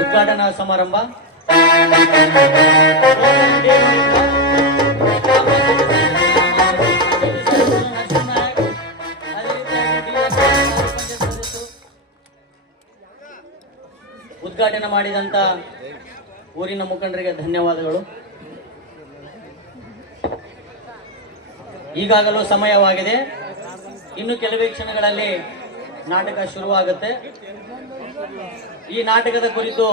ಉದ್ಘಾಟನಾ ಸಮಾರಂಭ ಉದ್ಘಾಟನೆ ಮಾಡಿದಂತ ಊರಿನ ಮುಖಂಡರಿಗೆ ಧನ್ಯವಾದಗಳು. ಈಗಾಗಲೂ ಸಮಯವಾಗಿದೆ. ಇನ್ನು ಕೆಲವೇ ಕ್ಷಣಗಳಲ್ಲಿ ನಾಟಕ ಶುರುವಾಗುತ್ತೆ. ಈ ನಾಟಕದ ಕುರಿತು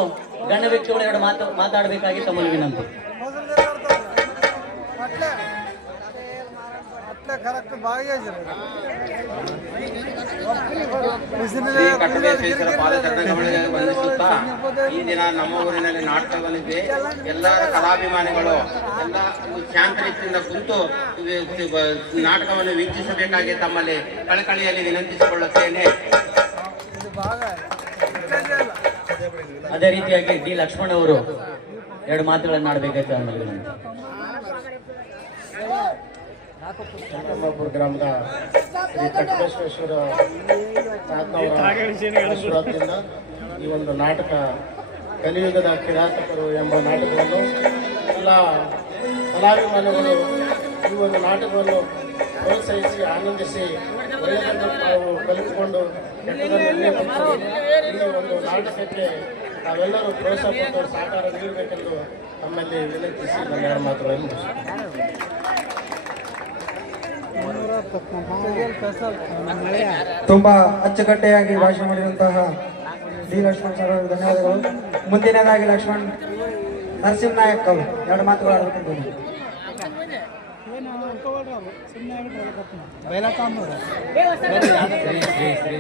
ಗಣ್ಯ ವ್ಯಕ್ತಿಗಳು ಎರಡು ಮಾತಾಡಬೇಕಾಗಿ ತಮ್ಮಲ್ಲಿ ವಿನಂತಿ. ಶ್ರೀ ಕಟ್ಟಬೇಶ್ವೇಶ್ವರ ಪಾದಚರಣಗಳಿಗೆ ವಂದಿಸುತ್ತಾ ಈ ದಿನ ನಮ್ಮ ಊರಿನಲ್ಲಿ ನಾಟಕವನ್ನಿದೆ. ಎಲ್ಲರ ಕಲಾಭಿಮಾನಿಗಳು ಎಲ್ಲ ಶಾಂತರೀತಿಯಿಂದ ಕುಂತು ನಾಟಕವನ್ನು ವೀಕ್ಷಿಸಬೇಕಾಗಿ ತಮ್ಮಲ್ಲಿ ಕಳಕಳಿಯಲ್ಲಿ ವಿನಂತಿಸಿಕೊಳ್ಳುತ್ತೇನೆ. ಅದೇ ರೀತಿಯಾಗಿ ಡಿ ಲಕ್ಷ್ಮಣ್ ಅವರು ಎರಡು ಮಾತುಗಳನ್ನು ಆಡಬೇಕಾಯ್ತು. ಸಂಗಮಾಪುರ ಗ್ರಾಮದ ಶ್ರೀ ಕಟ್ಟಬೇಶ್ವೇಶ್ವರ ಆಶೀರ್ವಾದದಿಂದ ಈ ಒಂದು ನಾಟಕ ಕಲಿಯುಗದ ಕಿರಾತಕರು ಎಂಬ ನಾಟಕವನ್ನು ಎಲ್ಲ ಕಲಾಭಿಮಾನಿಗಳು ಈ ಒಂದು ನಾಟಕವನ್ನು ಪ್ರೋತ್ಸಾಹಿಸಿ ಆನಂದಿಸಿ ಒಳ್ಳೆಯದನ್ನು ನಾವು ಕಲಿತುಕೊಂಡು ಕೆಟ್ಟದನ್ನೇ ಬಿಟ್ಟು ಈ ಒಂದು ನಾಟಕಕ್ಕೆ ನಾವೆಲ್ಲರೂ ಪ್ರೋತ್ಸಾಹ ಕೊಟ್ಟು ಸಹಕಾರ ನೀಡಬೇಕೆಂದು ನಮ್ಮಲ್ಲಿ ವಿನಂತಿಸಿ ನನ್ನ ಎರಡು ಮಾತುಗಳನ್ನು ತುಂಬಾ ಅಚ್ಚುಕಟ್ಟೆಯಾಗಿ ಭಾಷಣ ಮಾಡಿರುವಂತಹ ಡಿ ಲಕ್ಷ್ಮಣ್ ಸರ್ ಅವರಿಗೆ ಧನ್ಯವಾದಗಳು. ಮುಂದಿನದಾಗಿ ಲಕ್ಷ್ಮಣ್ ನರಸಿಂಹನಾಯಕ್ ಅವರು ಎರಡು ಮಾತುಗಳು ಆಡಬೇಕಂತ. ಶ್ರೀ ಶ್ರೀ ಶ್ರೀ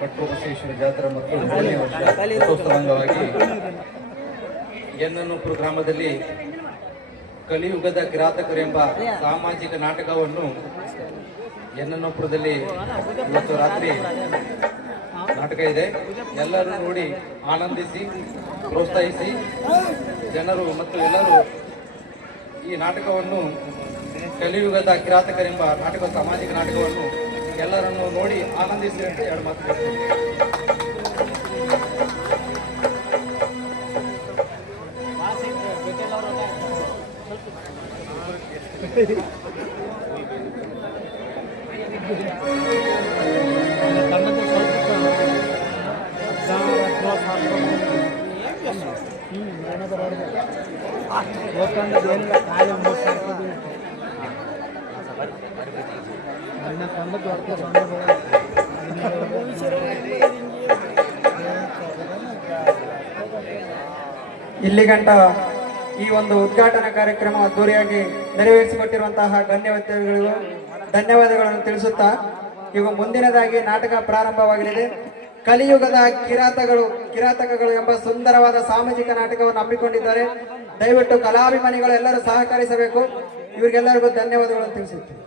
ಕಟ್ಟಬಸವೇಶ್ವರ ಜಾತ್ರಾ ಮತ್ತು ಮೂರನೇ ವರ್ಷ ರಥೋತ್ಸವ ಅಂಗವಾಗಿ ಎನ್ನನೂಪುರ ಗ್ರಾಮದಲ್ಲಿ ಕಲಿಯುಗದ ಕಿರಾತಕರು ಎಂಬ ಸಾಮಾಜಿಕ ನಾಟಕವನ್ನು ಎನ್ನನೂಪುರದಲ್ಲಿ ಇವತ್ತು ರಾತ್ರಿ ನಾಟಕ ಇದೆ. ಎಲ್ಲರೂ ನೋಡಿ ಆನಂದಿಸಿ ಪ್ರೋತ್ಸಾಹಿಸಿ ಜನರು ಮತ್ತು ಎಲ್ಲರೂ ಈ ನಾಟಕವನ್ನು ಕಲಿಯುಗದ ಕಿರಾತಕರೆಂಬ ನಾಟಕ ಸಾಮಾಜಿಕ ನಾಟಕವನ್ನು ಎಲ್ಲರನ್ನು ನೋಡಿ ಆನಂದಿಸಿ ಅಂತ ಎರಡು ಮಾತು. ಇಲ್ಲಿಗಂಟ ಈ ಒಂದು ಉದ್ಘಾಟನಾ ಕಾರ್ಯಕ್ರಮ ಅದ್ದೂರಿಯಾಗಿ ನೆರವೇರಿಸಿಕೊಟ್ಟಿರುವಂತಹ ಗಣ್ಯವ್ಯಕ್ತಿಗಳಿಗೂ ಧನ್ಯವಾದಗಳನ್ನು ತಿಳಿಸುತ್ತಾ ಈಗ ಮುಂದಿನದಾಗಿ ನಾಟಕ ಪ್ರಾರಂಭವಾಗಲಿದೆ. ಕಲಿಯುಗದ ಕಿರಾತಕಗಳು ಎಂಬ ಸುಂದರವಾದ ಸಾಮಾಜಿಕ ನಾಟಕವನ್ನು ಹಮ್ಮಿಕೊಂಡಿದ್ದಾರೆ. ದಯವಿಟ್ಟು ಕಲಾಭಿಮಾನಿಗಳು ಎಲ್ಲರೂ ಸಹಕರಿಸಬೇಕು. ಇವರಿಗೆಲ್ಲರಿಗೂ ಧನ್ಯವಾದಗಳನ್ನು ತಿಳಿಸುತ್ತೇವೆ.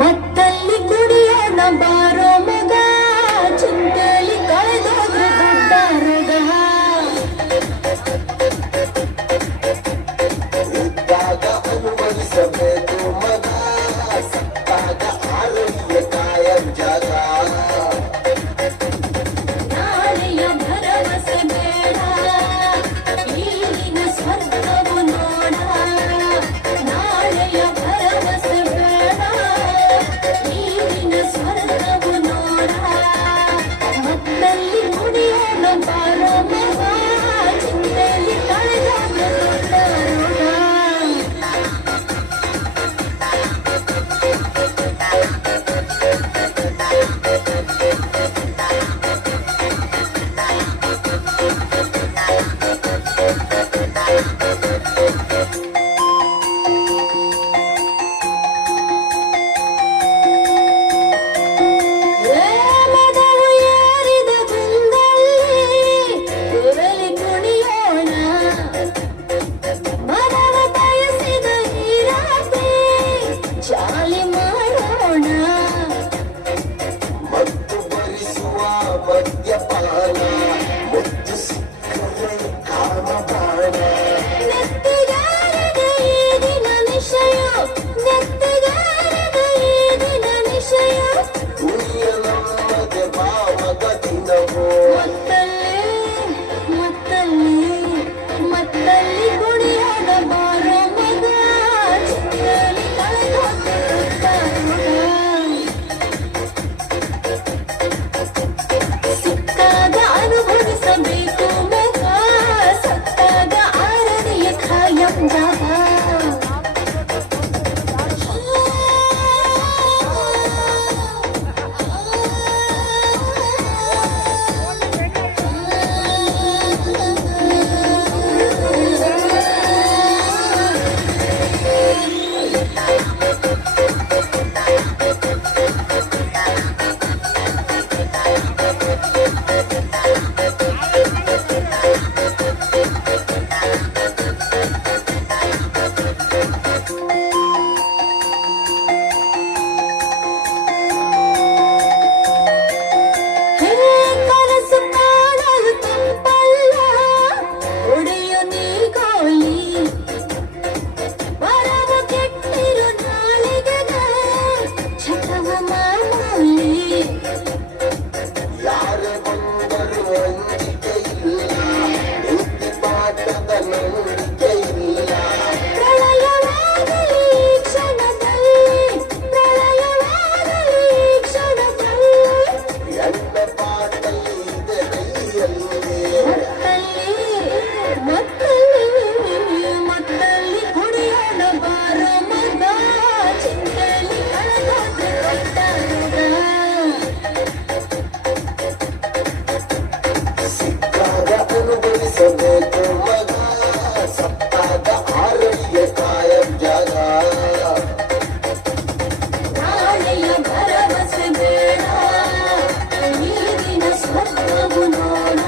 ಮತ್ತಲ್ಲಿ ಕುಡಿಯೋಣ ಬಾರೋ ಮಗ, ಚಿಂತೆಯಲ್ಲಿ ಕಳೆದೋದ್ರೆ ದೊಡ್ಡ ರೋಗ. ಇದ್ದಾಗ ಅನುಭವಿಸಬೇಕು ಮಗ, ಸತ್ತಾಗ ಆರೋಗ್ಯ ಕಾಯಂ ಜಾಗ. ಕನಸು ಕಾಣಲು ತಂಪಲ್ಲ ಒಡೆಯ ನೀಗೋಲಿ ವರವು ಕೆಟ್ಟಿರು ನಾಲಿಗೆಗೆ ಚಟವ ಮಾಮೂಲಿ ಪ್ರಳಯವಾಗಲಿ ಕ್ಷಣದಲ್ಲಿ ಪ್ರಳಯವಾಗಲಿ ಕ್ಷಣದಲ್ಲಿ ಮತ್ತಲ್ಲಿ ಕುಡಿಯೋಣ ಬಾರೋ ಮಗ ಚಿಂತೆಯಲ್ಲಿ ಕಳೆದೋದ್ರೆ ಕೊಟ್ಟಾಗ ಅನುಭವಿಸಬೇಕು ಮಗ ಸತ್ತಾಗ ಆರೋಗ್ಯ ಕಾಯಂ ಜಾಗ ನಾಳೆಯ ಭರವಸೆ ಬೇಡ ಈಗಿನ ಸ್ವಪ್ನವು ನೋಡ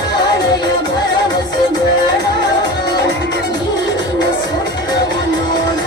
ನಾಳೆಯ ಭರವಸೆ ಬೇಡ ಈಗಿನ ಸ್ವಪ್ನವು ನೋಡ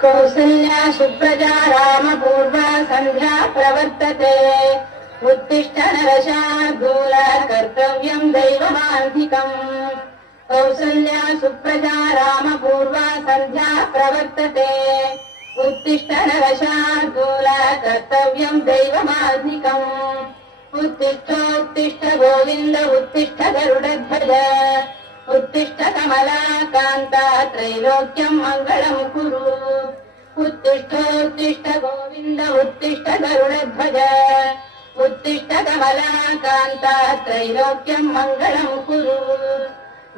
कौसल्या सुप्रजा रामपूर्वा सन्ध्या प्रवर्तते उत्तिष्ठ नरशार्दूल कर्तव्यं दैवमान्धिकम् कौसल्या सुप्रजा रामपूर्वा सन्ध्या प्रवर्तते उत्तिष्ठ नरशार्दूल कर्तव्यं दैवमान्धिकम् उत्तिष्ठ गोविन्द उत्तिष्ठ गरुडध्वज उत्तिष्ठ कमलाकान्ता त्रैलोक्यं मङ्गलं कुरु उत्तिष्ठ गोविन्द उत्तिष्ठ गरुडध्वज उत्तिष्ठ कमलाकान्ता त्रैलोक्यं मङ्गलं कुरु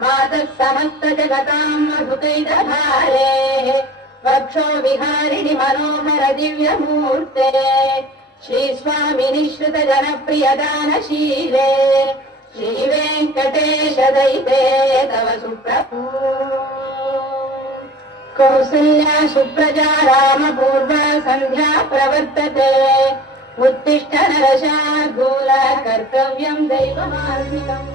मातः समस्त जगतां मधुकैटभारे वक्षो विहारिणि मनोहर दिव्यमूर्ते श्रीस्वामिनि श्रुत जनप्रियदानशीले श्रीवेङ्कटेश दैते तव सुप्रभू कौसल्या सुप्रजा रामपूर्वा सन्ध्या प्रवर्तते उत्तिष्ठ नरशार्दूल कर्तव्यं दैवमार्गिकम्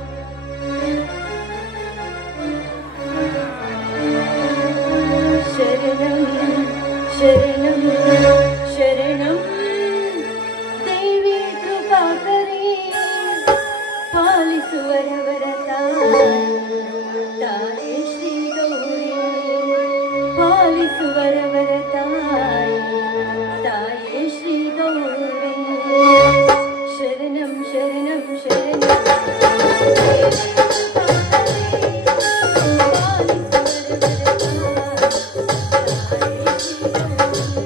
शरणं शरणं शरणं देवी कृपाकरी पालिसुवरवरता तारे श्री गौरी पालिसुवरवरताये ताये श्री गौरी शरणं शरणं शरणं पालिसुवरवरता ताये श्री गौरी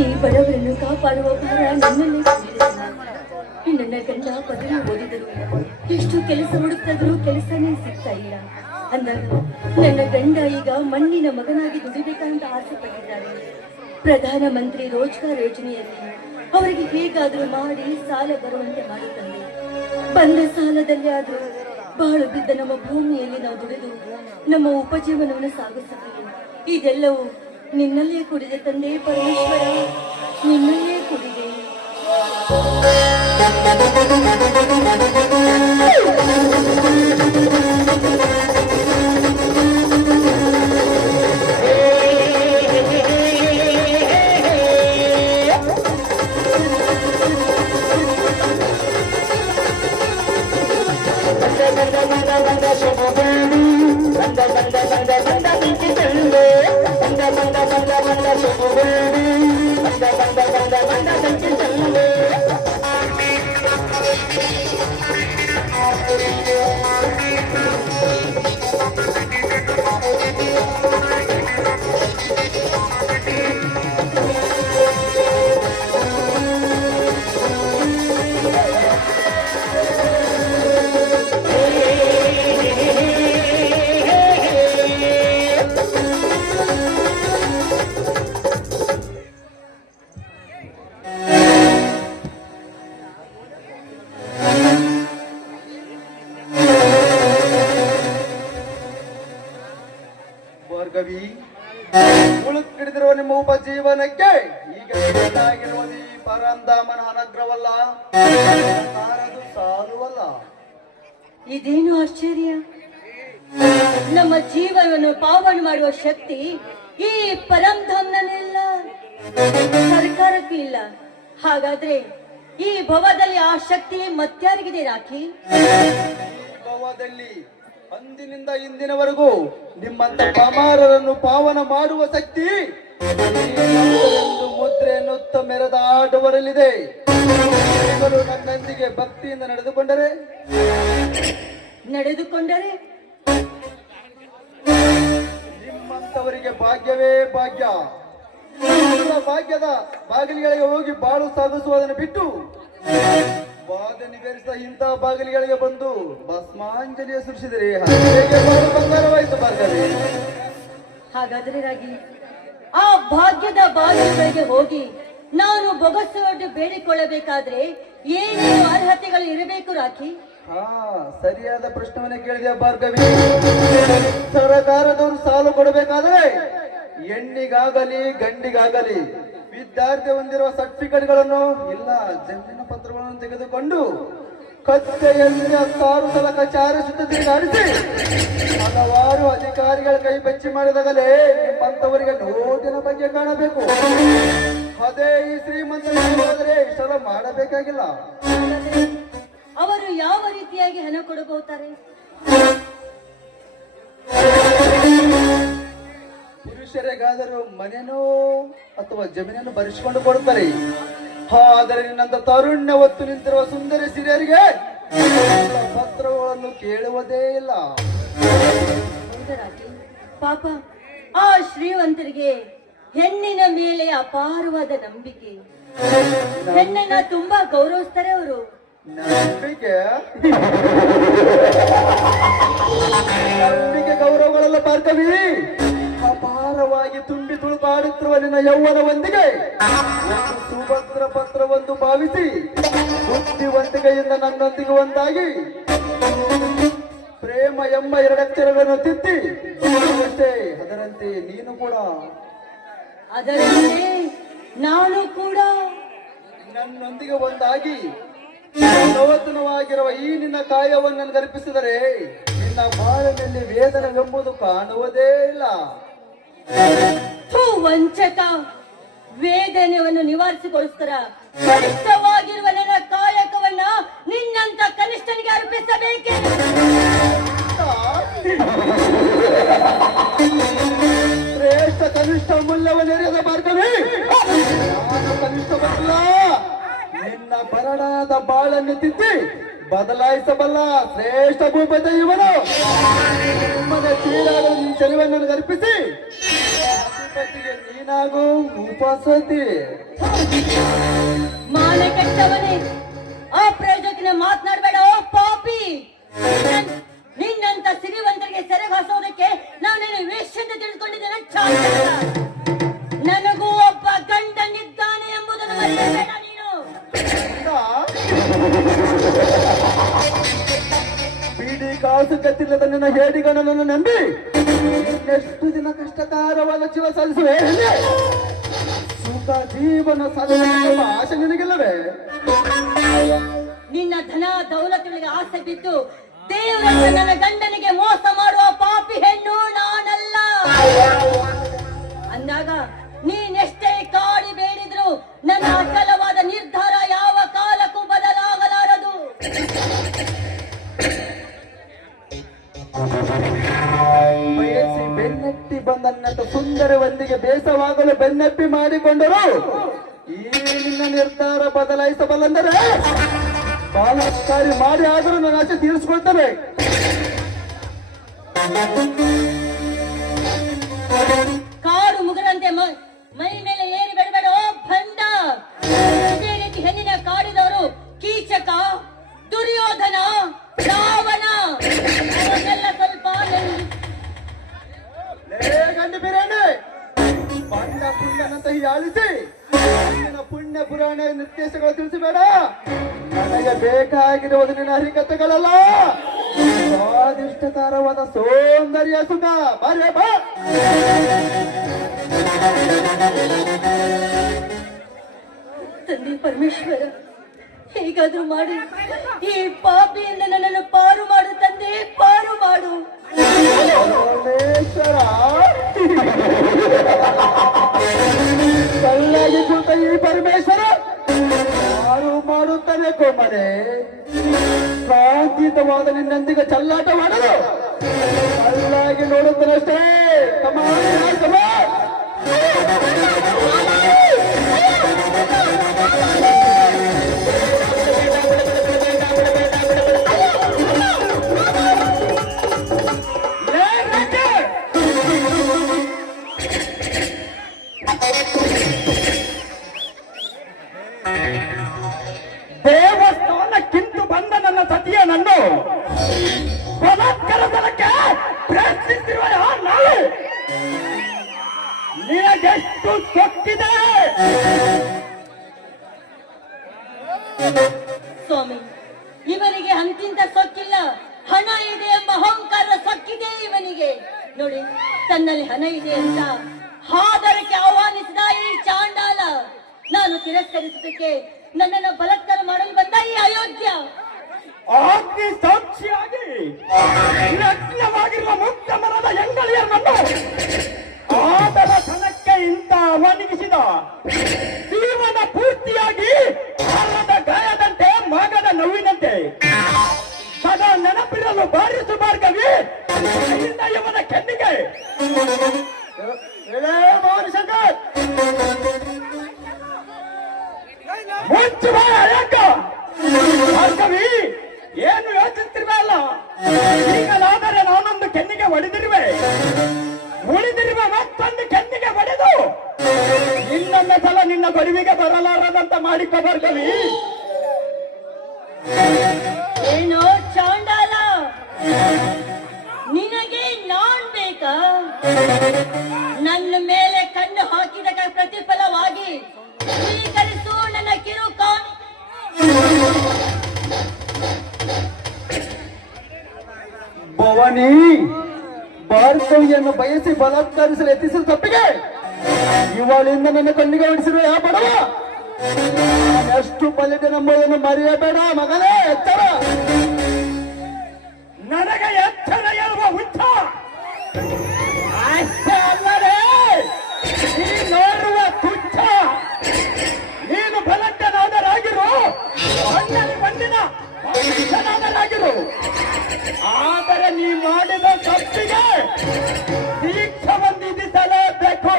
ಈ ಬಡವರನ್ನು ಕಾಪಾಡುವ ಭಾರ ನನ್ನಲ್ಲೇ ಕೂಡಿದೆ. ನನ್ನ ಗಂಡ ಪದವಿ ಓದಿದರು, ಎಷ್ಟು ಕೆಲಸ ಹುಡುಕ್ತಾದ್ರೂ ಕೆಲಸನೇ ಸಿಗ್ತಾ ಇಲ್ಲ. ಅಂದಾಗ ನನ್ನ ಗಂಡ ಈಗ ಮಣ್ಣಿನ ಮಗನಾಗಿ ದುಡಿಬೇಕಂತ ಆಸೆ ಪಟ್ಟಿದ್ದಾರೆ. ಪ್ರಧಾನ ಮಂತ್ರಿ ರೋಜ್ಗಾರ್ ಯೋಜನೆಯಲ್ಲಿ ಅವರಿಗೆ ಹೇಗಾದ್ರೂ ಮಾಡಿ ಸಾಲ ಬರುವಂತೆ ಮಾಡುತ್ತಂದೆ. ಬಂದ ಸಾಲದಲ್ಲಿ ಆದ್ರೂ ಬಾಳು ಬಿದ್ದ ನಮ್ಮ ಭೂಮಿಯಲ್ಲಿ ನಾವು ದುಡಿದು ನಮ್ಮ ಉಪಜೀವನವನ್ನು ಸಾಗಿಸುತ್ತೇವೆ. ಇದೆಲ್ಲವೂ ನಿನ್ನಲ್ಲೇ ಕೂಡಿದೆ ತಂದೆ ಪರಮೇಶ್ವರ, ನಿನ್ನಲ್ಲೇ ಕೂಡಿದೆ. ಭಾರ್ಗವಿ, ಉಳುಕಿಡಿದಿರುವ ನಿಮ್ಮ ಉಪಜೀವನಕ್ಕೆ ಈಗ ಬೇಕಾಗಿರುವುದು ಈ ಪರಂಧಾಮನ ಅನುಗ್ರಹವಲ್ಲ, ಸಾರದು ಸಾಲುವಲ್ಲ. ಇದೇನು ಆಶ್ಚರ್ಯ! ನಮ್ಮ ಜೀವನವನ್ನು ಪಾವನ ಮಾಡುವ ಶಕ್ತಿ ಈ ಪರಂಧಾಮನಲ್ಲ, ಸರ್ಕಾರಕ್ಕೂ ಇಲ್ಲ. ಹಾಗಾದ್ರೆ ಈ ಭವದಲ್ಲಿ ಆ ಶಕ್ತಿ ಮತ್ಯಾರಿಗಿದೆ ರಾಖಿ? ಭವದಲ್ಲಿ ಅಂದಿನಿಂದ ಇಂದಿನವರೆಗೂ ನಿಮ್ಮಂತ ಪಾಮಾರರನ್ನು ಪಾವನ ಮಾಡುವ ಶಕ್ತಿ ಮುದ್ರೆ ಎನ್ನುತ್ತ ಮೆರೆದ ಆಡುವರಲ್ಲಿದೆ. ನೀವುಗಳು ನನ್ನೊಂದಿಗೆ ಭಕ್ತಿಯಿಂದ ನಡೆದುಕೊಂಡರೆ ನಿಮ್ಮಂತವರಿಗೆ ಭಾಗ್ಯವೇ ಭಾಗ್ಯ. ಭಾಗ್ಯದ ಬಾಗಿಲಿಗಳಿಗೆ ಹೋಗಿ ಬಾಳು ಸಾಗಿಸುವುದನ್ನು ಬಿಟ್ಟು ಬಾಧ ನಿವೇರಿಸಿದ ಇಂತಹ ಬಾಗಿಲಿಗಳಿಗೆ ಬಂದು ಭಸ್ಮಾಂಜಲಿಯ ಸುರಿಸಿದರೆ ಹೇಗೆ ಬಾಳು ಬಂಗಾರವಾಯಿತು ಭಾರ್ಗವಿ? ಹಾಗಾದ್ರೆ ರಾಗಿ, ಆ ಭಾಗ್ಯದ ಬಾಗಿಲುಗಳಿಗೆ ಹೋಗಿ ನಾನು ಬೊಗಸೆಯೊಡ್ಡು ಬೇಡಿಕೊಳ್ಳಬೇಕಾದ್ರೆ ಏನೇನು ಅರ್ಹತೆಗಳು ಇರಬೇಕು ರಾಖಿ? ಸರಿಯಾದ ಪ್ರಶ್ನೆವನ್ನೇ ಕೇಳಿದೆ ಭಾರ್ಗವಿ. ಸರ್ಕಾರದವರು ಸಾಲು ಕೊಡಬೇಕಾದ್ರೆ ಹೆಣ್ಣಿಗಾಗಲಿ ಗಂಡಿಗಾಗಲಿ ವಿದ್ಯಾರ್ಥಿ ಹೊಂದಿರುವ ಸರ್ಟಿಫಿಕೇಟ್ಗಳನ್ನು ಇಲ್ಲ ಜಮೀನು ಪತ್ರಗಳನ್ನು ತೆಗೆದುಕೊಂಡು ಕತ್ತೆಯಲ್ಲಿ 10 ಸಲ ಕಚಾರಿ ಸುತ್ತ ತಿರುಗಾಡಿಸಿ ಹಲವಾರು ಅಧಿಕಾರಿಗಳ ಕೈ ಬೆಚ್ಚಿ ಮಾಡಿದಾಗಲೇ ನಿಮ್ಮಂತವರಿಗೆ ನೋಟಿನ ಬಗ್ಗೆ ಕಾಣಬೇಕು. ಅದೇ ಈ ಶ್ರೀಮಂತರಾದರೆ ಇಷ್ಟೆಲ್ಲ ಮಾಡಬೇಕಾಗಿಲ್ಲ. ಅವರು ಯಾವ ರೀತಿಯಾಗಿ ಹಣ ಕೊಡಬಹುತ್ತಾರೆ? ಪುರುಷರಿಗಾದರೂ ಮನೆನೋ ಅಥವಾ ಜಮೀನನ್ನು ಬರೆಸಿಕೊಂಡು ಕೊಡುತ್ತಾರೆ. ಆದರೆ ನಿನ್ನಂತ ತಾರುಣ್ಯ ಹೊತ್ತು ನಿಂತಿರುವ ಸುಂದರಿ ಸಿರಿಯರಿಗೆ ಪತ್ರಗಳನ್ನು ಕೇಳುವುದೇ ಇಲ್ಲ. ಪಾಪ, ಆ ಶ್ರೀಮಂತರಿಗೆ ಹೆಣ್ಣಿನ ಮೇಲೆ ಅಪಾರವಾದ ನಂಬಿಕೆ. ಹೆಣ್ಣನ್ನ ತುಂಬಾ ಗೌರವಿಸ್ತಾರೆ ಅವರು. ನಂಬಿಕೆ ಗೌರವಗಳೆಲ್ಲ ಭಾರ್ಗವಿ, ಅಪಾರವಾಗಿ ತುಂಬಿ ತುಳುಕಾಡುತ್ತಿರುವ ನಿನ್ನ ಯೌವನವೊಂದಿಗೆ ಒಂದು ಸುಭದ್ರ ಪತ್ರವೊಂದು ಭಾವಿಸಿ ಬುದ್ಧಿವಂತಿಕೆಯಿಂದ ನನ್ನೊಂದಿಗೆ ಒಂದಾಗಿ ಪ್ರೇಮ ಎಂಬ 2 ಅಕ್ಷರಗಳನ್ನು ತಿದ್ದಿ ಅಷ್ಟೇ. ಅದರಂತೆ ನೀನು ಕೂಡ ಅದರಂತೆ ನಾನು ಕೂಡ ನನ್ನೊಂದಿಗೆ ಒಂದಾಗಿ ನವತನವಾಗಿರುವ ಈ ನಿನ್ನ ಕಾಯವನ್ನು ನನಗರ್ಪಿಸಿದರೆ ನಿನ್ನ ಬಾಳಿನಲ್ಲಿ ವೇದನೆವೆಂಬುದು ಕಾಣುವುದೇ ಇಲ್ಲ. ವಂಚಕ, ವೇದನೆಯನ್ನು ನಿವಾರಿಸಿಗೋಸ್ಕರ ಕನಿಷ್ಠವಾಗಿರುವ ನನ್ನ ಕಾಯಕವನ್ನ ನಿನ್ನಂತ ಕನಿಷ್ಠನಿಗೆ ಅರ್ಪಿಸಬೇಕೆ? ಶ್ರೇಷ್ಠ ಕನಿಷ್ಠ ಮೂಲ್ಯವನ್ನೆರೆದ ಮಾರ್ಗವೇ ನಾನು ಕನಿಷ್ಠವಲ್ಲ. ನಿನ್ನ ಬರಡಾದ ಬಾಳನ್ನು ತಿದ್ದಿ ಬದಲಾಯಿಸಬಲ್ಲ ಶ್ರೇಷ್ಠ ಭೂಪತ ಇವನು. ನಿಮ್ಮದ ಚೀರಾದ ಚೆಲುವನ್ನು ಅರ್ಪಿಸಿ ಅಧಿಪತಿಗೆ ನೀನಾಗೂ ಉಪಸತಿ. ಮಾನೆ ಕೆಟ್ಟವನೇ, ಅಪ್ರಯೋಜಕನ ಮಾತನಾಡಬೇಡ ಓ ಪಾಪಿ. ನಿನ್ನಂತ ಸಿರಿವಂತರಿಗೆ ಸೆರೆಗಾಸೋದಕ್ಕೆ ನಾನು ವೇಷ್ಯಂತ ತಿಳಿದುಕೊಂಡಿದ್ದೇನೆ. ನನಗೂ ಒಬ್ಬ ಗಂಡನಿದ್ದಾನೆ ಎಂಬುದನ್ನು ಮರೆಯಬೇಡ ನೀನು. ಬೀಡಿ ಕಾಸು ಗತ್ತಿಲ್ಲದ ನನ್ನ ಹೇಡಿಗನನ್ನು ನಂಬಿ ಇನ್ನೆಷ್ಟು ದಿನ ಕಷ್ಟಕರವಾದ ಜೀವ ಸಾಧಿಸುವೆ? ಸುಖ ಜೀವನ ಸಾಧಿಸುವ ಆಸೆ ನಿನಗಿಲ್ಲವೇ? ನಿನ್ನ ಧನ ದೌಲತುಗಳಿಗೆ ಆಸೆ ಬಿದ್ದು ದೇವರನ್ನ ನನ್ನ ಗಂಡನಿಗೆ ಮೋಸ ಮಾಡುವ ಪಾಪಿ ಹೆಣ್ಣು ನಾನಲ್ಲ. ಅಂದಾಗ ನೀನೆಷ್ಟೇ ಕಾಡಿ ಬೇಡಿದ್ರು ನನ್ನ ಅಚಲವಾದ ನಿರ್ಧಾರ ಯಾವ ಕಾಲಕ್ಕೂ ಬದಲಾಗಲಾರದು. ಬಯಸಿ ಬೆನ್ನಟ್ಟಿ ಬಂದನ್ನತ ಸುಂದರವೊಂದಿಗೆ ಬೇಸವಾಗಲು ಬೆನ್ನಪ್ಪಿ ಮಾಡಿಕೊಂಡರು. ಈ ನಿನ್ನ ನಿರ್ಧಾರ ಬದಲಾಯಿಸಬಲ್ಲಂದರೆ ಬಾಲತ್ಕಾರಿ ಮಾಡಿ ಆದರೂ ನನ್ನ ಆಸೆ ತೀರಿಸಿಕೊಳ್ತೇನೆ. ಕಾಡು ಮುಗರಂತೆ ಮೈ ಮೇಲೆ ಏರಿ ಬೆಳಬೇಡ ಓ ಭಂಡ. ಇದೇ ರೀತಿ ಹೆಣ್ಣಿನ ಕಾಡಿದವರು ಕೀಚಕ, ದುರ್ಯೋಧನ, ರಾವಣ ಅವನ್ನೆಲ್ಲ ಸ್ವಲ್ಪ ಗಂಡು ಬಿರಿಯಾನಿ ಬಂಡ ಪುಣ್ಯನಂತ ಹೀಯಾಳಿಸಿ ನಿನ್ನ ಪುಣ್ಯ ಪುರಾಣ ನಿರ್ದೇಶಗಳು ತಿಳಿಸಬೇಡ. ನನಗೆ ಬೇಕಾಗಿರುವುದು ನಿನ್ನ ಹರಿಕಥೆಗಳಲ್ಲ, ಸ್ವಾದಿಷ್ಟಕರವಾದ ಸೌಂದರ್ಯ ಸುಖ. ಬಾರ್ಯ ಬಾ. ತಂದೆ ಪರಮೇಶ್ವರ, ಹೇಗಾದ್ರೂ ಮಾಡಿ ಈ ಪಾಪಿಯಿಂದ ನನ್ನನ್ನು ಪಾರು ಮಾಡು ತಂದೆ, ಪಾರು ಮಾಡು. ಪರಮೇಶ್ವರ ಕಲ್ಲಾಗಿ ಕೂತ ಈ ಪರಮೇಶ್ವರ ಯಾರು ಮಾಡುತ್ತಾನೆ ಕೋಮನೆ? ಕಾಂತಿತವಾದ ನಿನ್ನೊಂದಿಗೆ ಚಲ್ಲಾಟ ಮಾಡಲು ಕಲ್ಲಾಗಿ ನೋಡುತ್ತಾನಷ್ಟೇ. ದೇವಸ್ಥಾನಕ್ಕಿಂತ ಬಂದ ನನ್ನ ಸತಿಯನನ್ನು ಬಲಾತ್ಕಾರಕ್ಕೆ ಪ್ರಯತ್ನಿಸಿರುವ ನಾವು ನಿನಗೆಷ್ಟು ಸೊಕ್ಕಿದೆ? ಸ್ವಾಮಿ, ಇವನಿಗೆ ಅಂತಿಂತ ಸೊಕ್ಕಿಲ್ಲ, ಹಣ ಇದೆ ಎಂಬ ಅಹಂಕಾರ ಸೊಕ್ಕಿದೆ ಇವನಿಗೆ. ನೋಡಿ, ತನ್ನಲ್ಲಿ ಹಣ ಇದೆ ಅಂತ ಹಾದರಕ್ಕೆ ಆಹ್ವಾನಿಸಿದ ಈ ಚಾಂಡಾಲ ನಾನು ತಿರಸ್ಕರಿಸುವುದಕ್ಕೆ ನನ್ನನ್ನು ಬಲಾತ್ಕಾರ ಮಾಡಲು ಬಂದ ಈ ಅಯೋಗ್ಯ. ಅಗ್ನಿ ಸಾಕ್ಷಿಯಾಗಿ ನಗ್ನವಾಗಿರುವ ಮುಕ್ತ ಮರದ ಎಂಗಳಿಯರನ್ನು ಆದರ ಧನಕ್ಕೆ ಇಂತ ಒಣಗಿಸಿದ ಜೀವನ ಪೂರ್ತಿಯಾಗಿ ಮರದ ಗಾಯದಂತೆ ಮಗದ ನೋವಿನಂತೆ ಸದಾ ನೆನಪಿರಲು ಬಾರಿಸು ಮಾರ್ಗವೇ ಇವನ ಕೆನ್ನಿಗೆ. ಶಂಕರ್ ಮುಚ್ಚುವ ಅಯ್ಯಕ್ಕ ಭಾರ್ಗವಿ, ಏನು ಯೋಚಿಸ್ತಿರ್ವೆ ಅಲ್ಲ? ಈಗಲಾದರೆ ನಾನೊಂದು ಕೆನ್ನಿಗೆ ಹೊಡೆದಿರುವೆ, ಉಳಿದಿರುವೆ ಮತ್ತೊಂದು ಕೆನ್ನಿಗೆ ಹೊಡೆದು ಇನ್ನೊಂದು ಸಲ ನಿನ್ನ ಗಡುವಿಗೆ ಬರಲಾರದಂತ ಮಾಡಿಕೊ ಭಾರ್ಗವಿ. ಏನೋ ಚಾಂಡಾಲ, ನಿನಗೆ ನಾನ್ ಬೇಕಾ? ನನ್ನ ಮೇಲೆ ಕಣ್ಣು ಹಾಕಿದ ಪ್ರತಿಫಲವಾಗಿ ಸ್ವೀಕರಿಸು ನನ್ನ ಕಿರು ಭವಾನಿ, ಭಾರ್ಗವಿಯನ್ನು ಬಯಸಿ ಬಲಾತ್ಕಾರಿಸಲು ಯತ್ನಿಸಿದ ತಪ್ಪಿಗೆ ಇವಳಿಂದ ನನ್ನ ಕಣ್ಣಿಗೆ ಹೊಡಿಸಿರುವ ಯಾವ ಬಡವ? ಎಷ್ಟು ಬಲಿದೆ ನಂಬುವುದನ್ನು ಮರೆಯಬೇಡ ಮಗನೇ. ಎಚ್ಚರ, ನನಗೆ ಎಚ್ಚರ ಎನ್ನುವ ಹುಚ್ಚ ಅಷ್ಟೇ ಅಲ್ಲದೆ ಈ ನೋಡುವ ತುಚ್ಛ ಮನುಷ್ಯನಾದರಾಗಿರು, ಆದರೆ ನೀ ಮಾಡಿದ ತಪ್ಪಿಗೆ ಶಿಕ್ಷೆ ವಿಧಿಸಲೇಬೇಕು.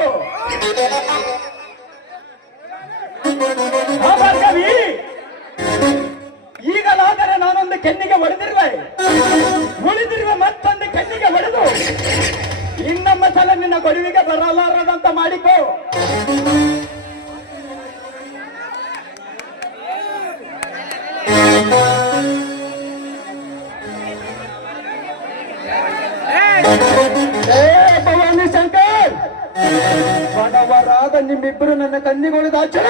ಭಾರ್ಗವಿ, ಈಗಲಾದರೆ ನಾನೊಂದು ಕೆನ್ನಿಗೆ ಹೊಡೆದಿರುವೆ, ಮತ್ತೊಂದು ಕೆನ್ನಿಗೆ ಹೊಡೆದು ಇನ್ನೊಮ್ಮ ಸಲ ನಿನ್ನ ಗೊಡುವಿಗೆ ಬರಲಾರದಂತ ಮಾಡಿಕೋ. ಭವಾನಿ ಶಂಕರ್, ಬಡವರಾದ ನಿಮ್ಮಿಬ್ಬರು ನನ್ನ ಕಣ್ಣಿಗೊಳಿದಾಚರ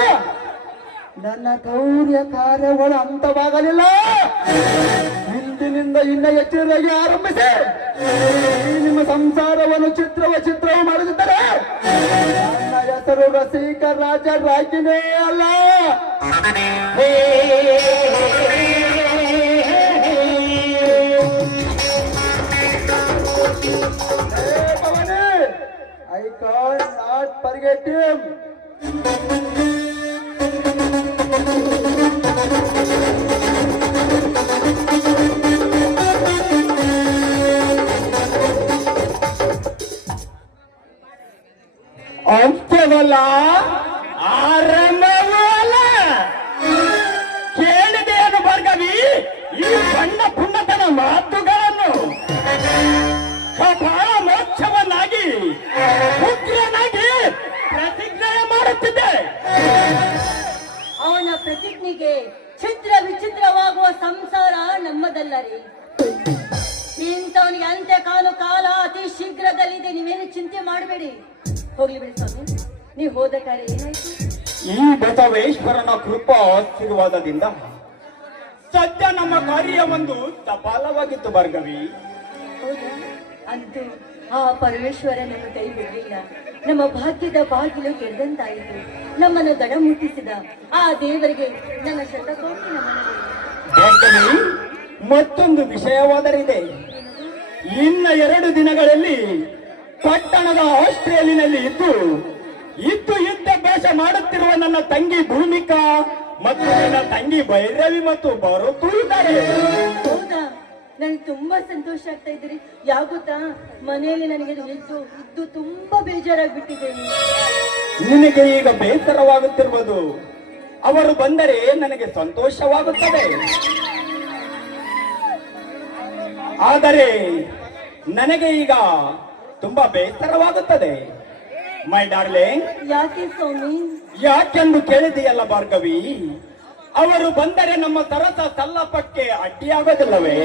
ನನ್ನ ಧೈರ್ಯ ಕಾರ್ಯಗಳು ಅಂತವಾಗಲಿಲ್ಲ. ಇಂದಿನಿಂದ ಇನ್ನ ಹೆಚ್ಚಿನದಾಗಿ ಆರಂಭಿಸಿ ಈ ನಿಮ್ಮ ಸಂಸಾರವನ್ನು ಚಿತ್ರವು ಮಾಡುತ್ತಿದ್ದರೆ ನನ್ನ ಹೆಸರು ರಸಿಕ ರಾಜ ರಾಗಿನೇ ಅಲ್ಲ. I can't not forget him. ಅಂತ್ಯವಲ್ಲ, ಆರಂಭವಲ್ಲ. ಕೇಳಿದೆಯೇನು Bhargavi ಈ ಸಣ್ಣ ಪುಣ್ಣತನ ಮಾತುಗಳನ್ನು? ಕಪಾಳ ಮೋಕ್ಷವನ್ನಾಗಿ ಉಗ್ರನಾಗಿ ಪ್ರತಿಜ್ಞೆ ಮಾಡುತ್ತಿದ್ದೆ. ಅವನ ಪ್ರತಿಜ್ಞೆಗೆ ಛಿದ್ರ ವಿಚಿತ್ರವಾಗುವ ಸಂಸಾರ ನಮ್ಮದಲ್ಲರಿ. ಇಂಥವನಿಗೆ ಅಂತ್ಯ ಕಾಲ ಅತಿ ಶೀಘ್ರದಲ್ಲಿದೆ. ನೀವೇನು ಚಿಂತೆ ಮಾಡಬೇಡಿ. ಹೋಗ್ಲಿ ಬಿಡಿ ಸ್ವಾಮಿ, ನೀವು ಹೋದ ಕಾರ್ಯ ಏನಾಯ್ತು? ಈ ಬಸವೇಶ್ವರನ ಕೃಪಾ ಆಶೀರ್ವಾದದಿಂದ ಸದ್ಯ ನಮ್ಮ ಕಾರ್ಯ ಒಂದು ಸಫಲವಾಗಿತ್ತು ಭಾರ್ಗವಿ. ಹೌದಾ? ಅಂತೂ ಆ ಪರಮೇಶ್ವರ ನಮ್ಮ ಕೈ ಬಿಡಲಿಲ್ಲ. ನಮ್ಮ ಭಾಗ್ಯದ ಬಾಗಿಲು ತೆರೆದಂತಾಯಿತು. ನಮ್ಮನ್ನು ದಡ ಮುಟ್ಟಿಸಿದ ಆ ದೇವರಿಗೆ ನನ್ನ ಶತಕೋಟಿ ನಮನಗಳು. ಭಾರ್ಗವಿ, ಮತ್ತೊಂದು ವಿಷಯವಾದರಿದೆ. ಇನ್ನ 2 ದಿನಗಳಲ್ಲಿ ಪಟ್ಟಣದ ಆಸ್ಟ್ರೇಲಿಯಲ್ಲಿ ಇದ್ದು ಯುದ್ಧಾಭ್ಯಾಸ ಮಾಡುತ್ತಿರುವ ನನ್ನ ತಂಗಿ ಭೂಮಿಕಾ ಮತ್ತು ನನ್ನ ತಂಗಿ ಭೈರವಿ ಮತ್ತು ಬರುತ್ತೂ ಇದ್ದಾರೆ. ಹೌದಾ? ನನಗೆ ತುಂಬಾ ಸಂತೋಷ ಆಗ್ತಾ ಇದ್ದೀರಿ. ಯಾಗುತ್ತಾ, ಮನೆಯಲ್ಲಿ ನನಗೆ ಇದ್ದು ತುಂಬಾ ಬೇಜಾರಾಗ್ಬಿಟ್ಟಿದೆ. ನಿನಗೆ ಈಗ ಬೇಸರವಾಗುತ್ತಿರುವುದು, ಅವರು ಬಂದರೆ ನನಗೆ ಸಂತೋಷವಾಗುತ್ತದೆ. ಆದರೆ ನನಗೆ ಈಗ ತುಂಬಾ ಬೇಸರವಾಗುತ್ತದೆ ಮೈ ಡಾರ್ಲಿಂಗ್. ಯಾಕೆ ಸ್ವಾಮಿ? ಯಾಕೆಂದು ಕೇಳಿದೆಯಲ್ಲ ಭಾರ್ಗವಿ, ಅವರು ಬಂದರೆ ನಮ್ಮ ಸರಸ ಸಲ್ಲಪಕ್ಕೆ ಅಡ್ಡಿಯಾಗೋದಿಲ್ಲವೇ?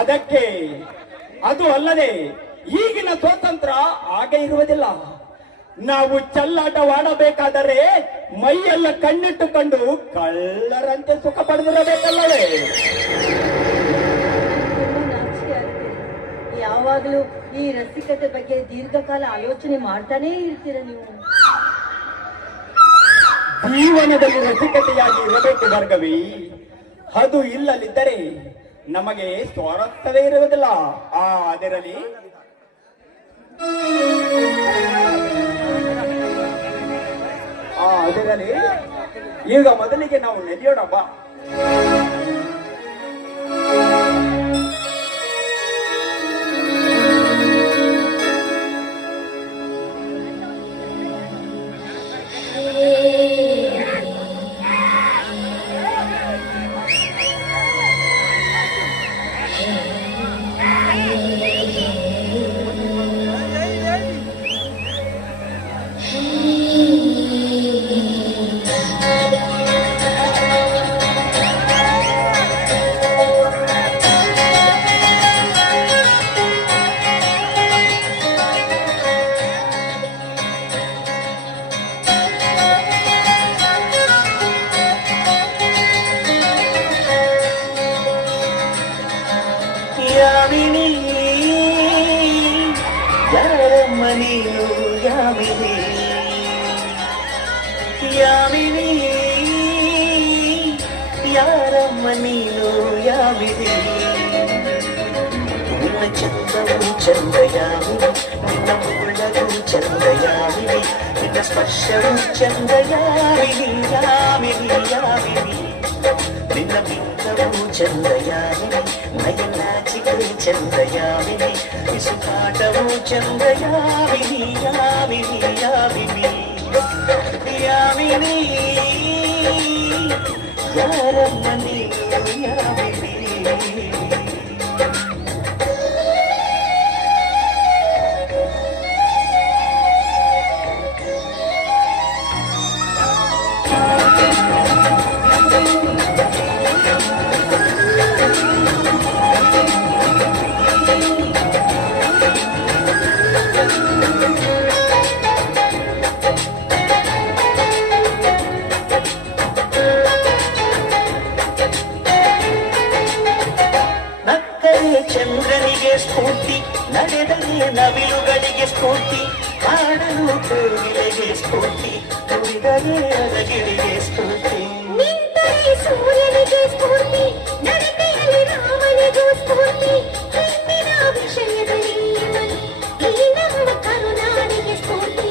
ಅದಕ್ಕೆ ಅದು ಅಲ್ಲದೆ ಈಗಿನ ಸ್ವಾತಂತ್ರ್ಯ ಹಾಗೆ ಇರುವುದಿಲ್ಲ. ನಾವು ಚೆಲ್ಲಾಟವಾಡಬೇಕಾದರೆ ಮೈಯೆಲ್ಲ ಕಣ್ಣಿಟ್ಟುಕೊಂಡು ಕಳ್ಳರಂತೆ ಸುಖ ಪಡೆದಿರಬೇಕಲ್ಲವೇ? ನಾಚಿಕೆ ಆಗುತ್ತೆ. ಯಾವಾಗಲೂ ಈ ರಸಿಕತೆ ಬಗ್ಗೆ ದೀರ್ಘಕಾಲ ಆಲೋಚನೆ ಮಾಡ್ತಾನೇ ಇರ್ತೀರ ನೀವು. ಜೀವನದಲ್ಲಿ ರಸಿಕತೆಯಾಗಿ ಇರಬೇಕು ಭಾರ್ಗವಿ. ಅದು ಇಲ್ಲದಿದ್ದರೆ ನಮಗೆ ಸ್ವಾರಸ್ಯವೇ ಇರುವುದಿಲ್ಲ. ಅದರಲ್ಲಿ ಈಗ ಮೊದಲಿಗೆ ನಾವು ನಡೆಯೋಣ ಬಾ. ಯಾಮಿನಿ ಯಾರಮ್ಮ ನೀನು ಯಾಮಿನಿ ಯಾಮಿನಿ ಯಾರಮ್ಮ ನೀನು ಯಾಮಿನಿ ನಿನ್ನ ಚಂದವು ಚಂದ ಯಾಮಿನಿ ನಿನ್ನ ಮುಳ್ಳವು ಚಂದ ಯಾಮಿನಿ ನಿನ್ನ ಸ್ಪರ್ಶವು ಚಂದ ಯಾಮಿನಿ ಯಾಮಿನಿ ಯಾಮಿನಿ ನಿನ್ನ ಬಿಂಬವು ಚಂದಯಾಮಿನಿ ನಯನಾಚಿಕೆ ಚಂದಯಾಮಿನಿ ಬಿಸುಕಾಟವು ಚಂದಯಾಮಿನಿ ಯಾಮಿನಿ ಯಾಮಿನಿ ಯಾಮಿನಿ ಯಾರಮ್ಮ ನೀನು ಯಾಮಿನಿ ಚಂದ್ರನಿಗೆ ಸ್ಫೂರ್ತಿ ನಡೆದರೆ ನವಿಲುಗಳಿಗೆ ಸ್ಫೂರ್ತಿ ಹಾಡಲು ಕೋಗಿಲೆಗೆ ಸ್ಫೂರ್ತಿ ತುಳಿದರೆ ಅರಗಿಳಿಗೆ ಸ್ಫೂರ್ತಿ ನಿಂತರೆ ಸೂರ್ಯನಿಗೆ ಸ್ಫೂರ್ತಿ ನಡತೆಯಲ್ಲಿ ರಾಮನಿಗೂ ಸ್ಫೂರ್ತಿ ಹಿಂದಿನ ವಿಷಯದಲ್ಲಿ ಈ ನಮ್ಮ ಕರುನಾಡಿಗೆ ಸ್ಫೂರ್ತಿ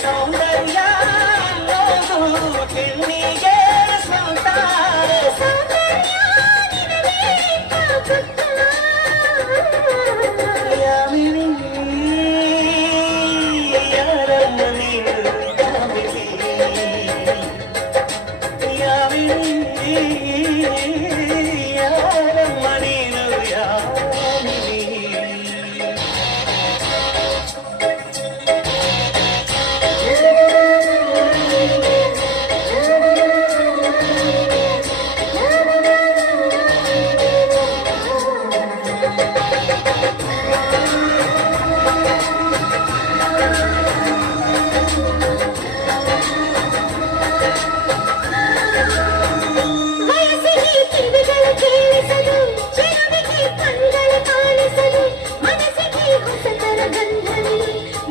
ಸೌಂದರ್ಯ ಅನ್ನೋದು ಹೆಣ್ಣಿಗೆ ಸ್ವಂತ ಯಾಮಿನಿ ಯಾರಮ್ಮ ನೀನು ಯಾಮಿನಿ ಯಾಮಿನಿ ಯಾರಮ್ಮ ನೀನು ಯಾಮಿನಿ ವಯಸ್ಸಿಗೆ ಕಿವಿಗಳು ಕೇಳಿಸಲು ಚೆಲುವಿಗೆ ಕಣ್ಗಳು ಕಾಣಿಸಲು ಮನಸ್ಸಿಗೆ ಹೊಸತರ ಗಂಧವಿ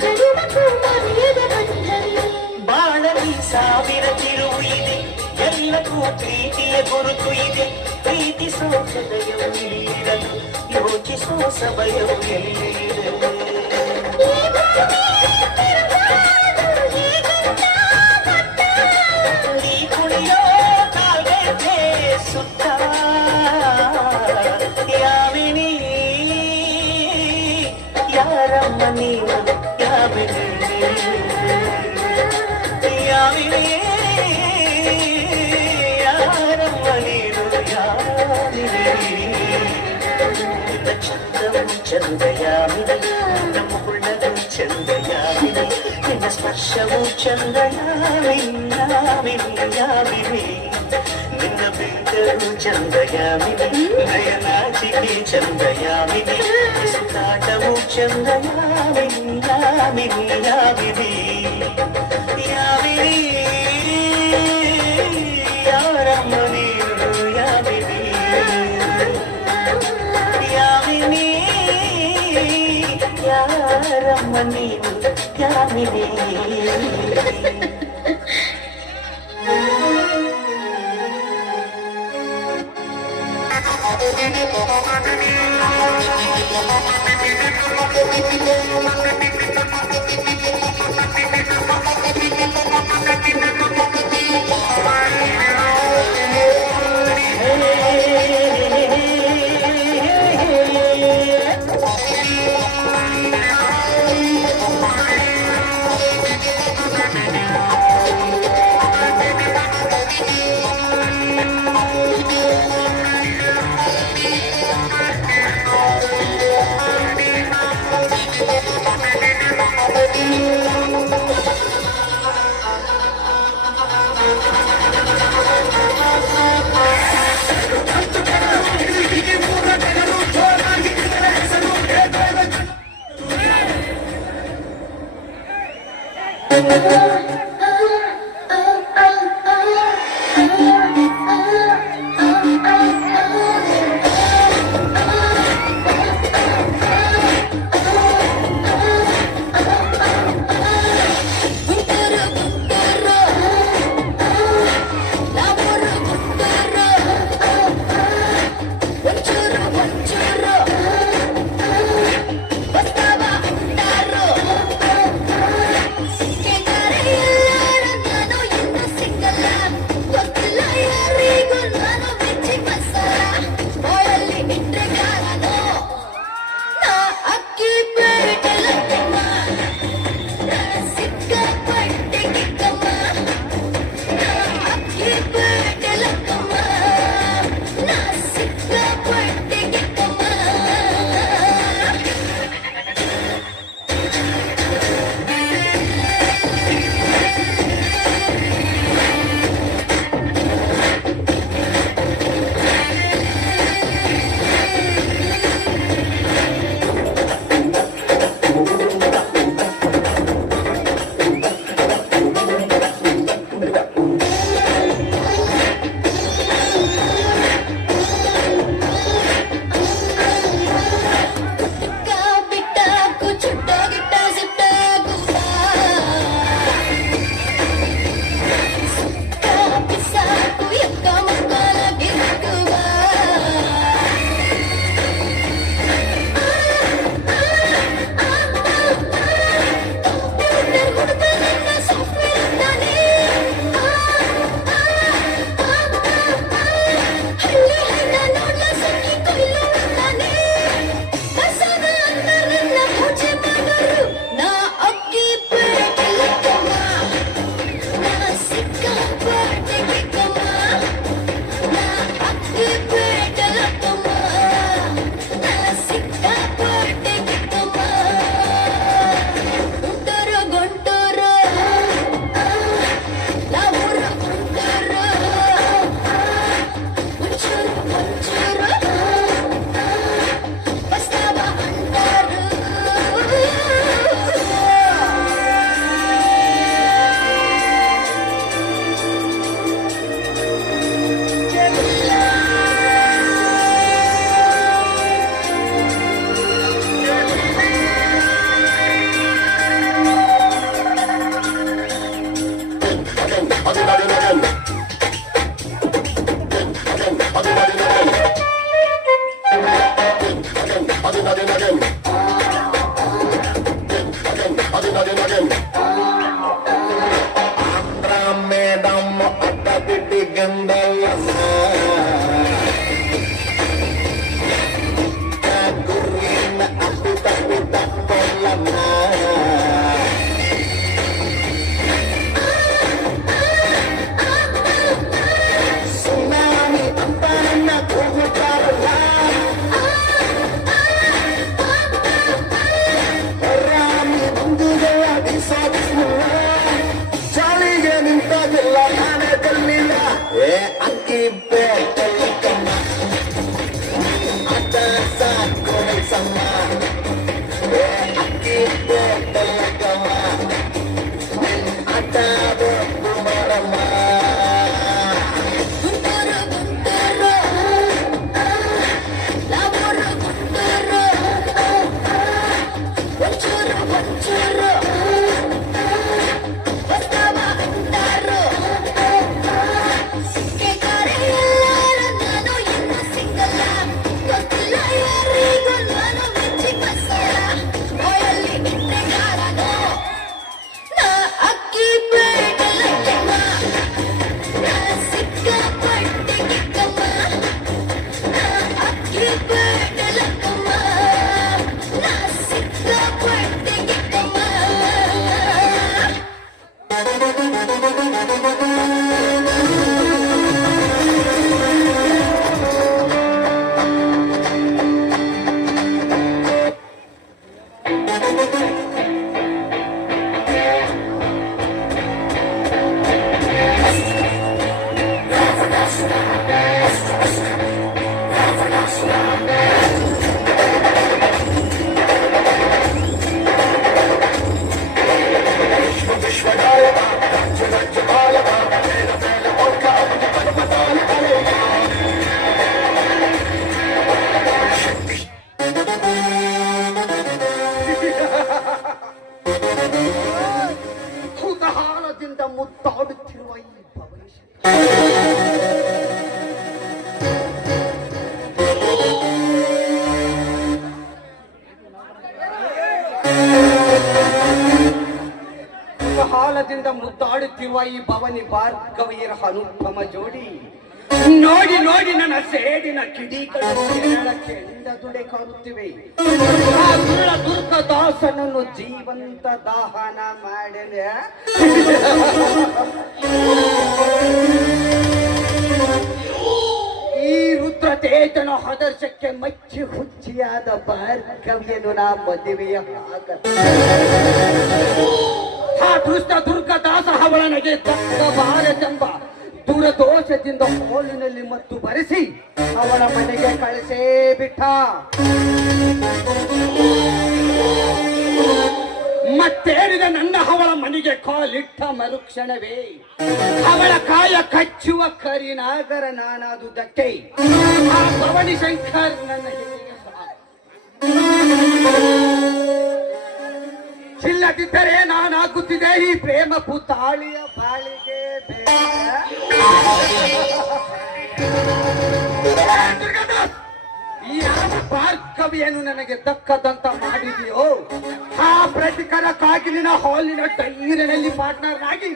ಗರುಡಕ್ಕೂ ಮರೆಯದ ಬಂಧವಿ ಬಾಳಲಿ ಸಾವಿರ ತಿರುವು ಇದೆ ಎಲ್ಲಕ್ಕೂ ಪ್ರೀತಿಯ ಗುರುತು ಇದೆ ಪ್ರೀತಿಸೋ ಹೃದಯವು ಇಲ್ಲಿರಲು ಯೋಚಿಸೋ ಸಮಯವು ಎಲ್ಲಿದೆ ನೀ ಕುಣಿಯೋ ಕಾಲ್ಗೆಜ್ಜೆ ಸುತ್ತ ಯಾಮಿನಿ ಯಾರಮ್ಮ ನೀನು ಯಾಮಿನಿ ಯಾಮಿನಿ ಯಾರಮ್ಮ ನೀನು ಯಾಮಿನಿ ಚಂದವು ಚಂದಯಾಮಿನಿ ನಮ್ಮ ಮುಳ್ಳದು ಚಂದಯಾಮಿನಿ ನಿನ್ನ ಸ್ಪರ್ಶವು ಚಂದಯಾಮಿನಿ ಯಾಮಿನಿ ಯಾಮಿನಿ ನಿನ್ನ ಬಿಂದವು ಚಂದಯಾಮಿನಿ ನಯನಾಚಿಕೆ ಚಂದಯಾಮಿನಿ ಸುತ್ತಾಟವು ಚಂದಯಾಮಿನಿ ಯಾಮಿನಿ ಯಾಮಿನಿ ಯಾಮಿನಿ ಯಾರಮ್ಮ ನೀನು ಯಾಮಿನಿ ಯಾಮಿನಿ ಯಾರಮ್ಮ ನೀನು ಯಾಮಿನಿ ಬಸ್ತಾವ ಅಂಟಾರು ಗಂಡಲ್ಲಮ್ಮ ಗುರುವಿನ ಅಪ್ಪಿ ತಪ್ಪಿ ತಪ್ಪಲ್ಲಮ್ಮ ಸುನಾಮಿ ಅಂತ ನನ್ನ ಕೂಗುತ್ತಾರಲ್ಲ ರಾಮಿ ಮುಂದುಗೆಯ ಬಿಸಾಡಿಸುವ ಚಾಳಿಗೆ ನಿಂತಾಗಿಲ್ಲ ನಾನೇ ಕಲ್ಲಿಲ್ಲ ಏ ಅಕ್ಕಿ ಬೇಕಲ್ಲಕ್ಕಮ್ಮ ಅದ ಸಾಕೋಸಮ್ಮ ಏ ಅಕ್ಕಿ ಬೇಕಲ್ಲಕ್ಕಮ್ಮ ಅದ ಬೇಕು ಮಾಡಮ್ಮ ಕುತೂಹಲದಿಂದ ಮುತ್ತಾಡುತ್ತಿರುವ ಈ ಭವಿಷ್ಯ ಕುತೂಹಲದಿಂದ ಮುತ್ತಾಡುತ್ತಿರುವ ಈ ಭವನಿ ಭಾರ್ಗವಿಯರ ಅನುಪಮ ಜೋಡಿ ನೋಡಿ ನೋಡಿ ನನ್ನ ಸೇಡಿನ ಕಿಡಿಗಳು ಕೆಂಡದುಡೆ ಕಾರುತ್ತಿವೆ. ಆ ದುರ್ಗ ದಾಸನನ್ನು ಜೀವಂತ ದಹನ ಮಾಡಲೆ ಈ ರುದ್ರ ತೇಜನ ಹದರ್ಶಕ್ಕೆ ಮಚ್ಚಿ ಹುಚ್ಚಿಯಾದ ಭಾರ್ಗವಿಯನ್ನು ನಾ ಮದುವೆಯ ಆ ದುಷ್ಟ ದುರ್ಗ ದಾಸ ಅವಳನಿಗೆ ತಕ್ಕ ಬಾರದೆಂಬ ದುರದೋಷದಿಂದ ಹೋಲಿನಲ್ಲಿ ಮತ್ತು ಬರೆಸಿ ಅವಳ ಮನೆಗೆ ಕಳಿಸೇ ಬಿಟ್ಟ. ಮತ್ತೇರಿದ ನನ್ನ ಅವಳ ಮನೆಗೆ ಕಾಲಿಟ್ಟ ಮರುಕ್ಷಣವೇ ಅವಳ ಕಾಯ ಕಚ್ಚುವ ಕರಿನಾಗರ ನಾನಾದುದಕ್ಕೆ ಆ ಭವಾನಿ ಶಂಕರ್ ನನ್ನ ಇಲ್ಲದಿದ್ದರೆ ನಾನಾಗುತ್ತಿದೆ ಈ ಪ್ರೇಮ ಪುತಾಳಿಯ ಬಾಳಿಗೆ ಯಾವ ಭಾರ್ಗವಿಯನ್ನು ನನಗೆ ದಕ್ಕದಂತ ಮಾಡಿದೆಯೋ ಆ ಪ್ರತಿಕರಕ್ಕಾಗಿ ನಿನ್ನ ಹಾಲಿನ ಟೈರಿನಲ್ಲಿ ಪಾರ್ಟ್ನರ್ ಆಗಿ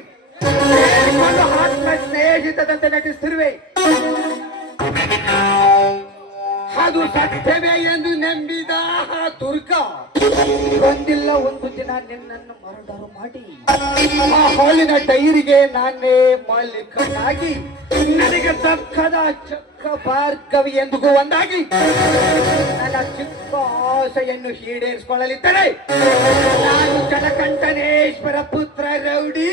ಸ್ನೇಹಿತದಂತೆ ನಟಿಸ್ತಿರುವೆ. ಅದು ಸತ್ಯವೇ ಎಂದು ನಂಬಿದ ದುರ್ಗ ಒಂದಿಲ್ಲ ಒಂದು ದಿನ ನಿನ್ನನ್ನು ಮರಡರು ಮಾಡಿ ಆ ಹಾಲಿನ ಡೈರಿಗೆ ನಾನೇ ಮಾಲೀಕನಾಗಿ ನನಗೆ ದಕ್ಕದ ಚಕ್ಕ ಭಾರ್ಗವಿ ಎಂದಿಗೂ ಒಂದಾಗಿ ನನ್ನ ಚಿಕ್ಕ ಆಸೆಯನ್ನು ಈಡೇರಿಸಿಕೊಳ್ಳಲಿದ್ದರೆ ನಾನು ಜಲಕಂಠನೇಶ್ವರ ಪುತ್ರ ರೌಡಿ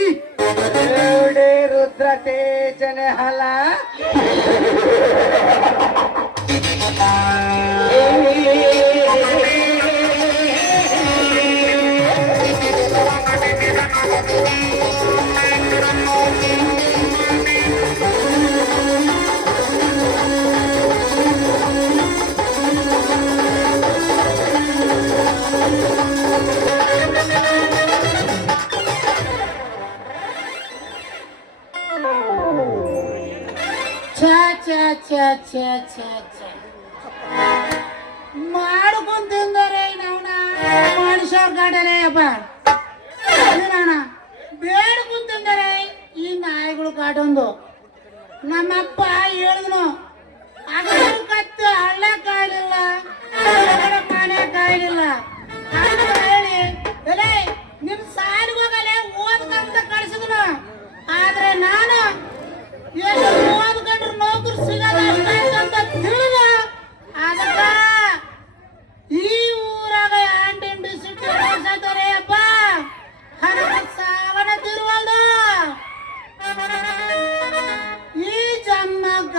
ರುದ್ರ ತೇಜನೆ ಹಲ ಮಾಡ್ಕೊಂಡ್ ತಿಂದರೆ ಮನುಷ್ಯರ ಗಂಟಲೆ ಅಪ್ಪ ಬೇಡ್ಕೊಂಡ್ ತಿಂದರೆ ಈ ನಾಯಿಗಳು ಕಾಟೊಂದು ನಮ್ಮಪ್ಪ ಹೇಳಿದ್ನು ಅಗರ ಕತ್ತು ಹಳ್ಳೆ ಕಾಯ್ಲಿಲ್ಲ ಮನೆ ಕಾಯ್ಲಿಲ್ಲ ಅಂತ ಹೇಳಿ ಎಲೆ ನಿನ್ ಸಾಲಿಗೆ ಹೋಗಲೆ ಓದ್ಕಂತ ಕಳ್ಸಿದ್ನು. ಆದ್ರೆ ನಾನು ಎಷ್ಟು ಓದ್ಕೊಂಡ್ರು ನೌಕರಿ ಸಿಗಲ್ಲ ಅಂತ ತಿಳಿದ ಅದಕ್ಕ ಈ ಊರಾಗ ಆಂಟಿ ಸಿಟ್ಟು ಓಡ್ಸತ್ತವ್ರೆ ಅಪ್ಪ ಅದಕ್ಕೆ ಸಾವನ ತಿರುವಲ್ದು. ಈ ಜನ್ಮಕ್ಕ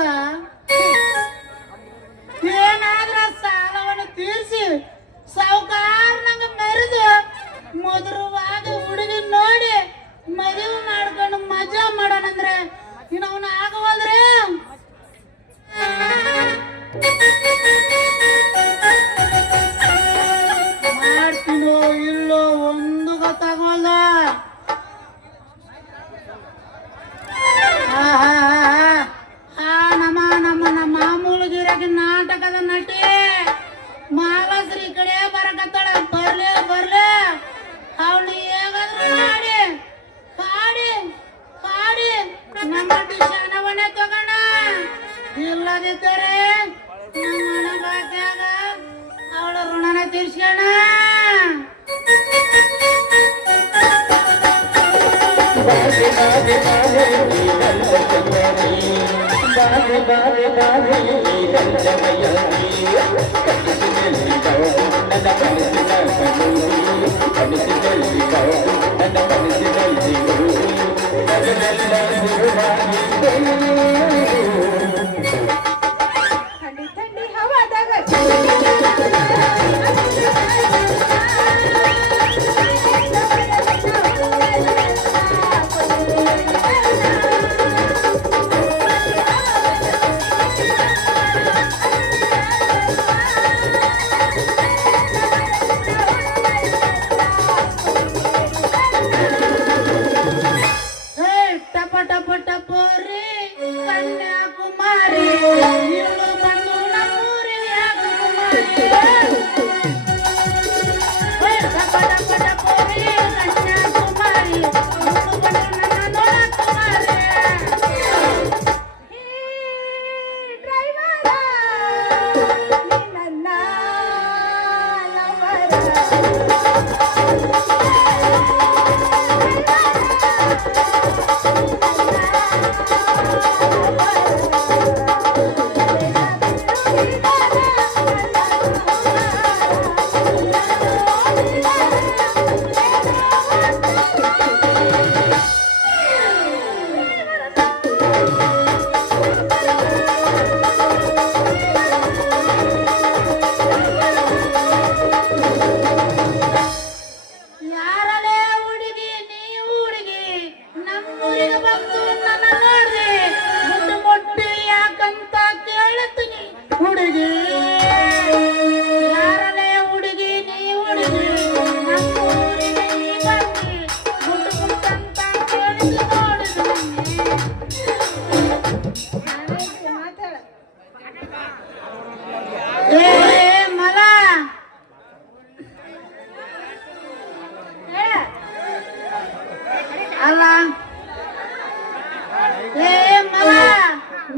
ಏನಾದ್ರ ಸಾಲವನ್ನು ತೀರಿಸಿ ಸಾವುಕಾರನಂಗ ಮೆರೆದು ಮಧುರವಾದ ಹುಡುಗಿ ನೋಡಿ ಮದುವೆ ಮಾಡ್ಕೊಂಡು ಮಜಾ ಮಾಡೋಣಂದ್ರೆ ಇನ್ನು ಅವನ ಆಗವಲ್ರಿ. ಮಾಡ್ತೀನೋ ಇಲ್ಲೋ ಒಂದು ಗೊತ್ತಾಗವಲ್ಲ. ನಮ್ಮ ಮಾಮೂಲಗಿರಾಗಿ ನಾಟಕದ ನಟಿ ಮಾಲಾಶ್ರೀ ಕಡೆ ಬರಕತ್ತಾಳ. ಬರ್ಲೆ ಅವಳು ಹೇಗಾದ್ರು ಮಾಡಿ ಕಾಡಿ ನಮ್ಮ ಶಾನವನ್ನೇ ತಗೋಣ. ಇಲ್ಲದಿದ್ದರೆ ನಮ್ಮ ಹಣ ಬಾಕಿಯಾಗ ಅವಳ ಋಣನ ತೀರ್ಸ್ಕೋಣ. ಥಂಡಿ ಥಂಡಿ ಹವಾದಾಗ ಟಪ ಟಪ ಟಪೋರಿ ಕನ್ಯಾಕುಮಾರಿ ಇಳು ಬಂದು ನಮ್ಮೂರಿ ಯಾಕುಮಾರಿ. ಟಪ ಟಪ ಟಪೋರಿ ಕನ್ಯಾಕುಮಾರಿ ಇಳು ಬಂದು ನನ್ನ ನೋಡಕುಮಾರಿ. ಡ್ರೈವರ ನಿನ್ನ ಲವರ ಯಾರಲೇ ಹುಡುಗಿ ನೀ ಹುಡುಗಿ ನಮ್ಮೂರಿಗೆ ಬಂದು ನನ್ನ ನೋಡ್ದೆ ಮುಟ್ಟು ಯಾಕಂತ ಕೇಳುತ್ತೀನಿ ಹುಡುಗಿ. ಯಾರಲೇ ಹುಡುಗಿ ನೀ ಹುಡುಗಿ ನಮ್ಮೂರಿಗೆ ನೀ ಬಂದಿ ಮುಟ್ಟಂತ ಕೇಳಿಸಿ ನೋಡಿದ್ದೀನಿ. ಏ ಮಲ ಅಲ್ಲ ಏ ಮಲ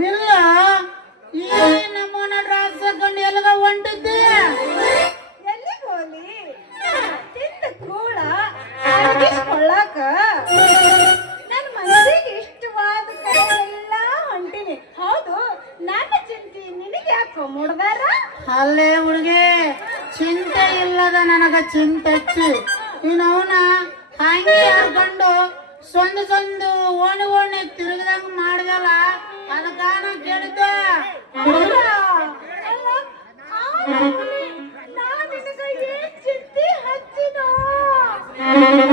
ನಿಲ್ಲ ಈ ನಮ್ಮನ ಡ್ರಾಸ್ ಹಾಕೊಂಡು ಎಲ್ಗ ಹೊಂಟಿದ್ದೆ. ಎಲ್ಲಿಗೆ ಹೋಗ್ಲಿ ತಿಂದ ಕೂಡ ಅಡಗಿಸ್ಕೊಳ್ಳಾಕ ನನ್ನ ಮನಸ್ಸಿಗೆ ಇಷ್ಟವಾದ ಕಡೆ ಎಲ್ಲ ಹೊಂಟಿನಿ. ಹೌದು ನನ್ನ ಚಿಂತೆ ನಿನಗೆ ಯಾಕೋ ಮುಡ್ದಾರ? ಅಲ್ಲೇ ಹುಡುಗಿ ಚಿಂತೆ ಇಲ್ಲದ ನನಗ ಚಿಂತೆಚ್ಚಿ ಇನ್ನವನ ಹಂಗೆ ಹಾಕೊಂಡು ಸೊಂದು ಓಣಿ ತಿರುಗಿದಂಗ ಮಾಡಿದಲ್ಲ ಅದಕ್ಕ ನಾ ಕೇಳಿದ್ದೆ.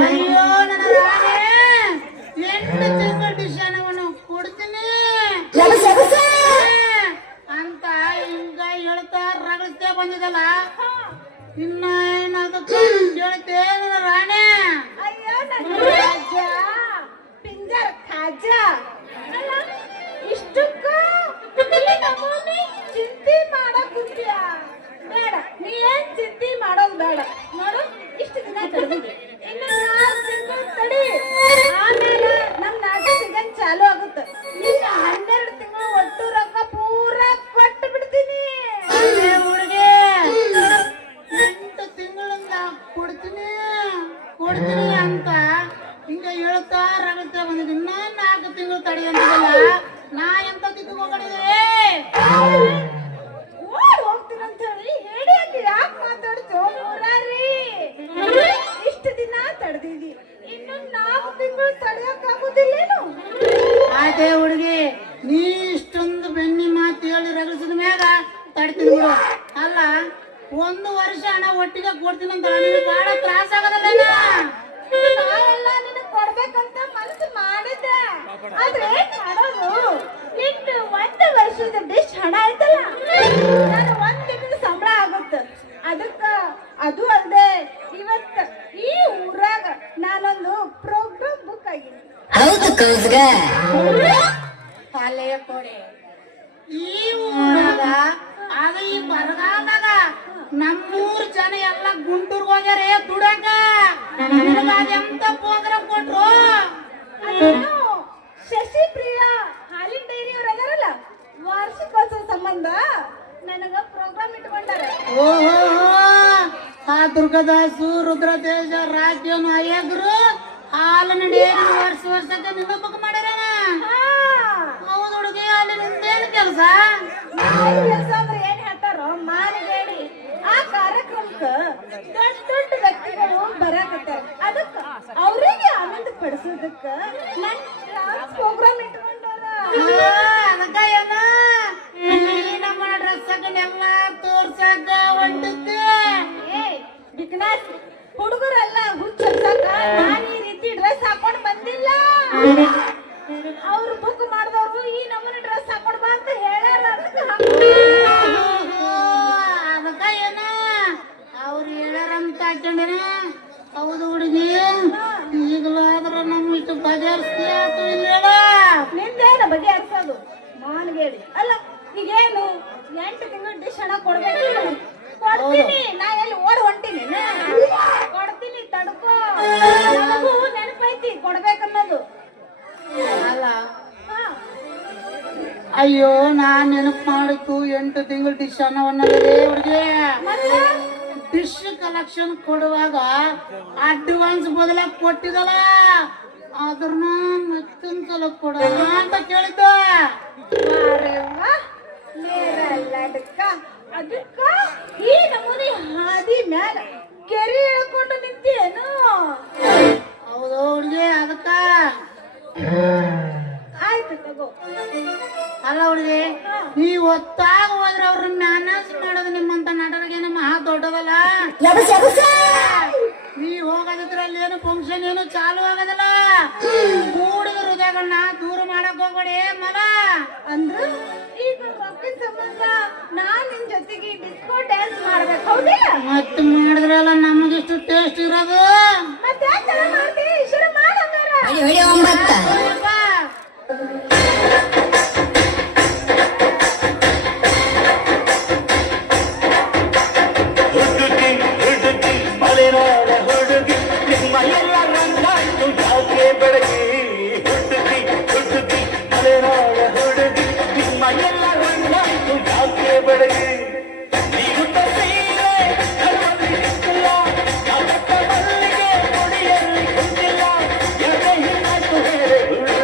ಅಯ್ಯೋ ನನ್ನ ರಾಣಿ 8 ತಿಂಗಳ ಡಿಶನವನ್ನು ಕೊಡ್ತೀನಿ ಅಂತ ಹಿಂಗ ಹೇಳ್ತಾ ರಗಳಿಸ್ತೇ ಬಂದಿದಲ್ಲ. ಇನ್ನ ಏನದಕ್ಕೆ ಹೇಳ್ತೇ ನನ್ನ ರಾಣಿ. ಅಯ್ಯೋ ನನ್ನ ರಾಜ ಪಿಂಜರ್ ಖಾಜ ಇಷ್ಟಕ್ಕೂ ನಮ್ಮನೆ ಚಿಂತೆ ಮಾಡಕ್ ಕುಂತ್ಯಾ? ಬೇಡ, ನೀ ಏನ್ ಚಿಂತೆ ಮಾಡೋದು ಬೇಡ. ನೋಡು ಇಷ್ಟು ದಿನ ತಡೆದಿದ್ದೆ, ಇನ್ನು 4 ನೀ ಇಷ್ಟೊಂದು ಬೆನ್ನಿ ಮಾತು ಹೇಳಿ ರಗಸಿದ ಮ್ಯಾಗ ತಡ್ತೀನಿ ಬಿಡು. ಅಲ್ಲ 1 ವರ್ಷ ಹಣ ಒಟ್ಟಿಗೆ ಕೊಡ್ತೀನಿ ಅಂತ ನಿನಗೆ ಬಹಳ ತ್ರಾಸ ಆಗದಲ್ಲ? ನಾನೆಲ್ಲ ನಿನಗ್ ಕೊಡ್ಬೇಕಂತ ಮನಸ್ಸು ಮಾಡಿದ್ದೆ, ಆದ್ರೆ ಏನ್ ಮಾಡೋದು, ನಿಂದು 1 ವರ್ಷದ ಡಿಶ್ ಹಣ ಆಯ್ತಲ್ಲ, ನಾನು 1 ತಿಂಗಳ ಸಂಬಳ ಆಗುತ್ತ. ಅದಕ್ಕ ಅದು ಅಲ್ಲದೆ ಇವತ್ತ ಈ ಊರಾಗ ನಾನೊಂದು ಪ್ರೋಗ್ರಾಮ್ ಬುಕ್ ಆಗಿನಿ. ಅಲ್ಲೇ ಕೊಡೆ ಈ ಊರಾಗ ಆಗ ಈ ಬರಗಾಲದಾಗ ನಮ್ಮೂರ್ ಜನ ಎಲ್ಲ ಗುಂಟೂರ್ಗ್ ಹೋಗ್ಯಾರೆ ದುಡಕ. ಎಂತ ಪ್ರೋಗ್ರಾಮ್ ಕೊಟ್ರು? ಅದೇನು ಶಶಿ ಪ್ರಿಯಾ ಹಾಲಿನ ಡೈರಿ ಅವ್ರು ಅದಾರಲ್ಲ, ವಾರ್ಷಿಕೋತ್ಸವ ಸಂಬಂಧ ನನಗ ಪ್ರೋಗ್ರಾಮ್ ಇಟ್ಕೊಂಡಾರ. ಓಹೋ, ಆ ದುರ್ಗದಾಸು ರುದ್ರತೇಜ ರಾಜ್ಯನು ಅಯ್ಯಗ್ರು ಹಾಲನ್ನ ಡೇರಿ ವರ್ಷಕ್ಕೆ ನಿನ್ನ ಬುಕ್ ಮಾಡ್ಯಾರ. ಹೌದು ಹುಡುಗಿ, ಅಲ್ಲಿ ನಿಂದೇನು ಕೆಲಸ? ಕೆಲಸ ಅಂದ್ರೆ ಏನ್ ಹೇಳ್ತಾರೋ ಮಾನಗೇಡಿ. ಆ ಕಾರ್ಯಕ್ರಮಕ್ಕ ದೊಡ್ಡ ದೊಡ್ಡ ವ್ಯಕ್ತಿಗಳು ಬರಾಕತ್ತಾರ. ಅದಕ್ಕ ಅವರಿಗೆ ಆನಂದ ಪಡಿಸೋದಕ್ಕ ನನ್ ಡಾನ್ಸ್ ಪ್ರೋಗ್ರಾಮ್ ಇಟ್ಕೊಂಡಾರ. ಅದಕ್ಕ ಏನ ನಮ್ಮ ಡ್ರೆಸ್ ಹಾಕೊಂಡೆಲ್ಲ ತೋರ್ಸಕ ಹೊಂಟಿದ್ದೆ. ಬಿಕನಾಸ್ ಹುಡುಗರೆಲ್ಲ ಹುಚ್ಚಕ್ಕ ನಾನು ಈ ರೀತಿ ಡ್ರೆಸ್ ಹಾಕೊಂಡ್ ಬಂದಿಲ್ಲ. ಅವ್ರು ಬುಕ್ ಮಾಡಿದವ್ರು ಈ ನಮ್ಮನೆ ಡ್ರೆಸ್ ಹಾಕೊಂಡ್ ಬಾ ಅಂತ ಹೇಳ್ಯಾರ. ಅದಕ್ಕ ಏನ ಅವ್ರು ಹೇಳ್ಯಾರಂತ ಹಾಕೊಂಡೇನ? ಹೌದು ಹುಡುಗಿ, ಈಗಲಾದ್ರ ನಮ್ಮ ಇಷ್ಟು ಬಗೆಹರಿಸ್ತೀಯ ಅಥವಾ ಇಲ್ಲ? ನಿಂದೇನ ಬಗೆಹರಿಸೋದು ಮಾನಗೇಡಿ ಅಲ್ಲ. ಈಗೇನು 8 ತಿಂಗಳು ಡಿಶ್ ಹಣ ಕೊಡ್ಬೇಕು. ಕೊಡ್ತೀನಿ, ನಾ ಎಲ್ಲಿ ಓಡ್ ಹೊಂಟೀನಿ? ಕೊಡ್ತೀನಿ, ತಡ್ಕೋ. ನನಗೂ ನೆನಪೈತಿ ಕೊಡ್ಬೇಕನ್ನೋದು. ಅಲ್ಲ, ಅಯ್ಯೋ ನಾನ್ ನೆನಪು ಮಾಡಿತ್ತು 8 ತಿಂಗಳು ಡಿಶ್ ಅನ್ನೋವನ್ನಲ್ಲೇ ಹುಡುಗಿ. ಡಿಶ್ ಕಲೆಕ್ಷನ್ ಕೊಡುವಾಗ ಅಡ್ವಾನ್ಸ್ ಬದಲಾಗಿ ಕೊಟ್ಟಿದಲ್ಲ, ಅದ್ರನ್ನ ಮತ್ತೊಂದ್ಸಲ ಕೊಡ ಅಂತ ಕೇಳಿದ್ದ. ಅದಕ್ಕ ಈ ನಮೂನಿ ಹಾದಿ ಮ್ಯಾಲ ಕೆರೆ ಹೇಳ್ಕೊಂಡು ನಿಂತೇನು? ಹೌದು ಹುಡುಗಿ, ಅದಕ್ಕ ಆಯ್ತು ತಗೋ. ಅಲ್ಲ ಹುಡುಗಿ, ನೀವ್ ಒತ್ತಾಗ ಹೋದ್ರೆ ಅವ್ರನ್ನ ಮ್ಯಾನೇಜ್ ಮಾಡೋದು ನಿಮ್ಮಂತ ನಟರಿಗೇನು ಮಹಾ ದೊಡ್ಡದಲ್ಲ. ನೀವ್ ಹೋಗೋದಿದ್ರಲ್ಲಿ ಏನು ಫಂಕ್ಷನ್ ಏನು ಚಾಲು ಆಗೋದಿಲ್ಲ. ಕೂಡಿದ ಹೃದಯಗಳನ್ನ ದೂರ ಮಾಡಕ್ ಹೋಗ್ಬೇಡಿ ಮಗ. ಅಂದ್ರ ಈಗ ರೊಕ್ಕದ ಸಂಬಂಧ ನಾನ್ ನಿನ್ ಜೊತೆಗೆ ಡಿಸ್ಕೋ ಡ್ಯಾನ್ಸ್ ಮಾಡ್ಬೇಕು, ಹೌದಿಲ್ಲ? ಮತ್ತೆ ಮಾಡಿದ್ರಲ್ಲ ನಮಗಿಷ್ಟು ಟೇಸ್ಟ್ ಇರೋದು. ಮತ್ತೆ ಯಾಕೆ ಮಾಡ್ತೀವಿ? ಶುರು ಮಾಡಂಗಾರ. ಹುಡುಗಿ ಹುಡುಗಿ ಮಲೆನಾಡ ಹುಡುಗಿ ನಿಮ್ಮ ಎಲ್ಲ ನಂದಾಯ್ತು ಯಾಕೆ ಬೆಳಗಿ. ಹುಡುಗಿ ಹುಡುಗಿ ಮಲೆನಾಡ ಹುಡುಗಿ ನಿಮ್ಮ ಎಲ್ಲ ನಂದಾಯ್ತು ಯಾಕೆ ಬೆಳಗಿ. ನೀವು ಸೀರೆ ಕರುವಲ್ಲಿ ನಿಂತಿಲ್ಲ, ಯಾವತ್ತ ಮಲ್ಲಿಗೆ ಮುಡಿಯಲ್ಲಿ ಕುಂತಿಲ್ಲ, ಯಾಕೆ ಹಿಂಗಾಯ್ತು ಹೇಳಿ ಹುಡುಗಿ.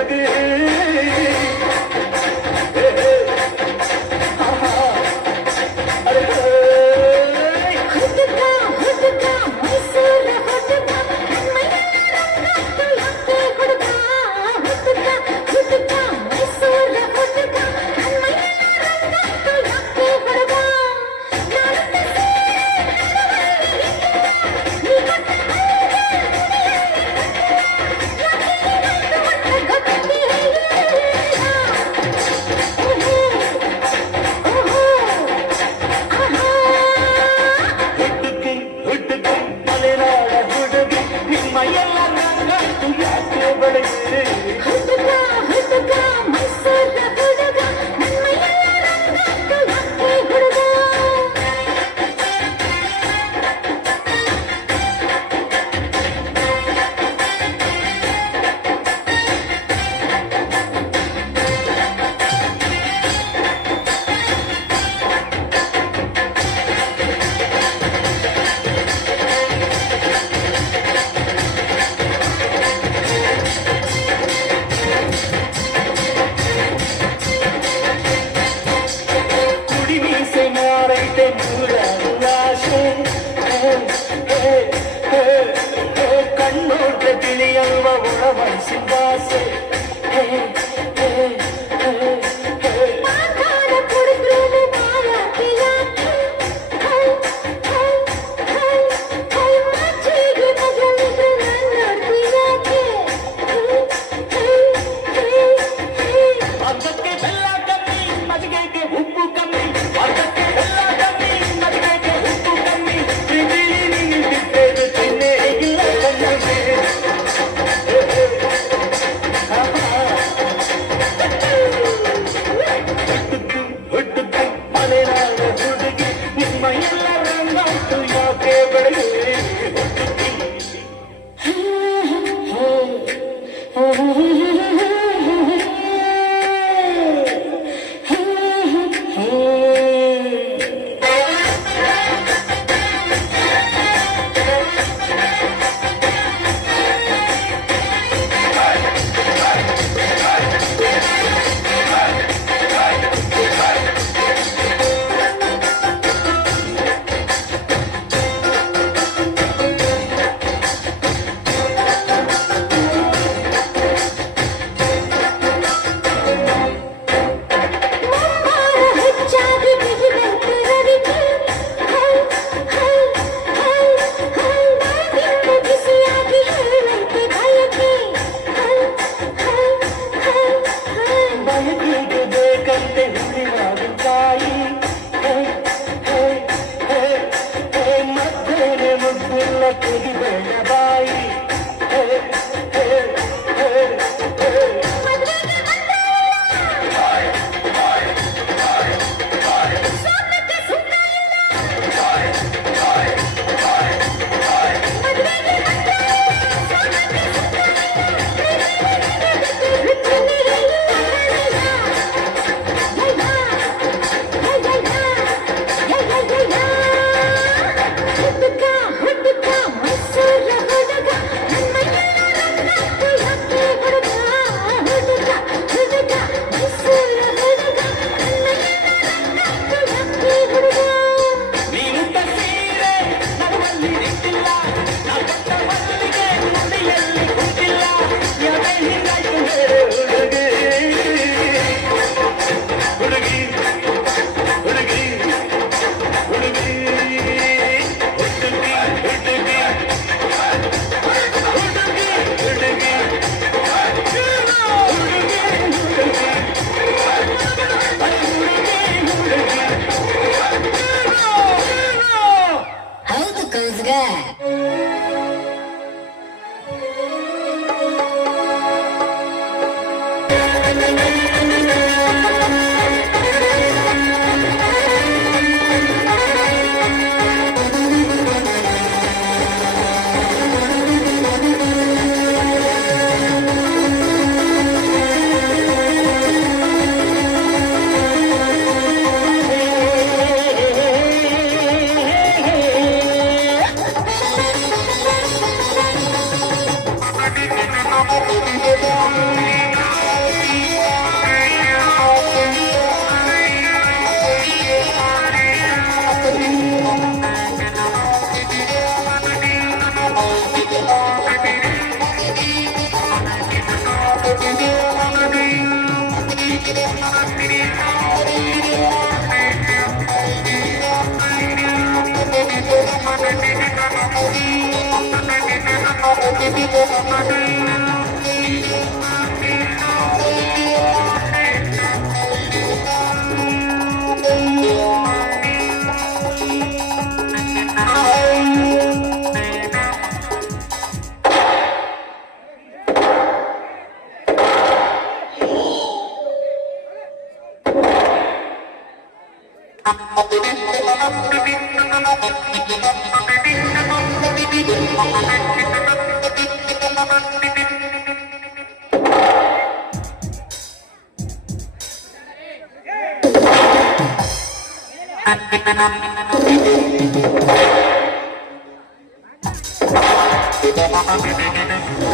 Thank you.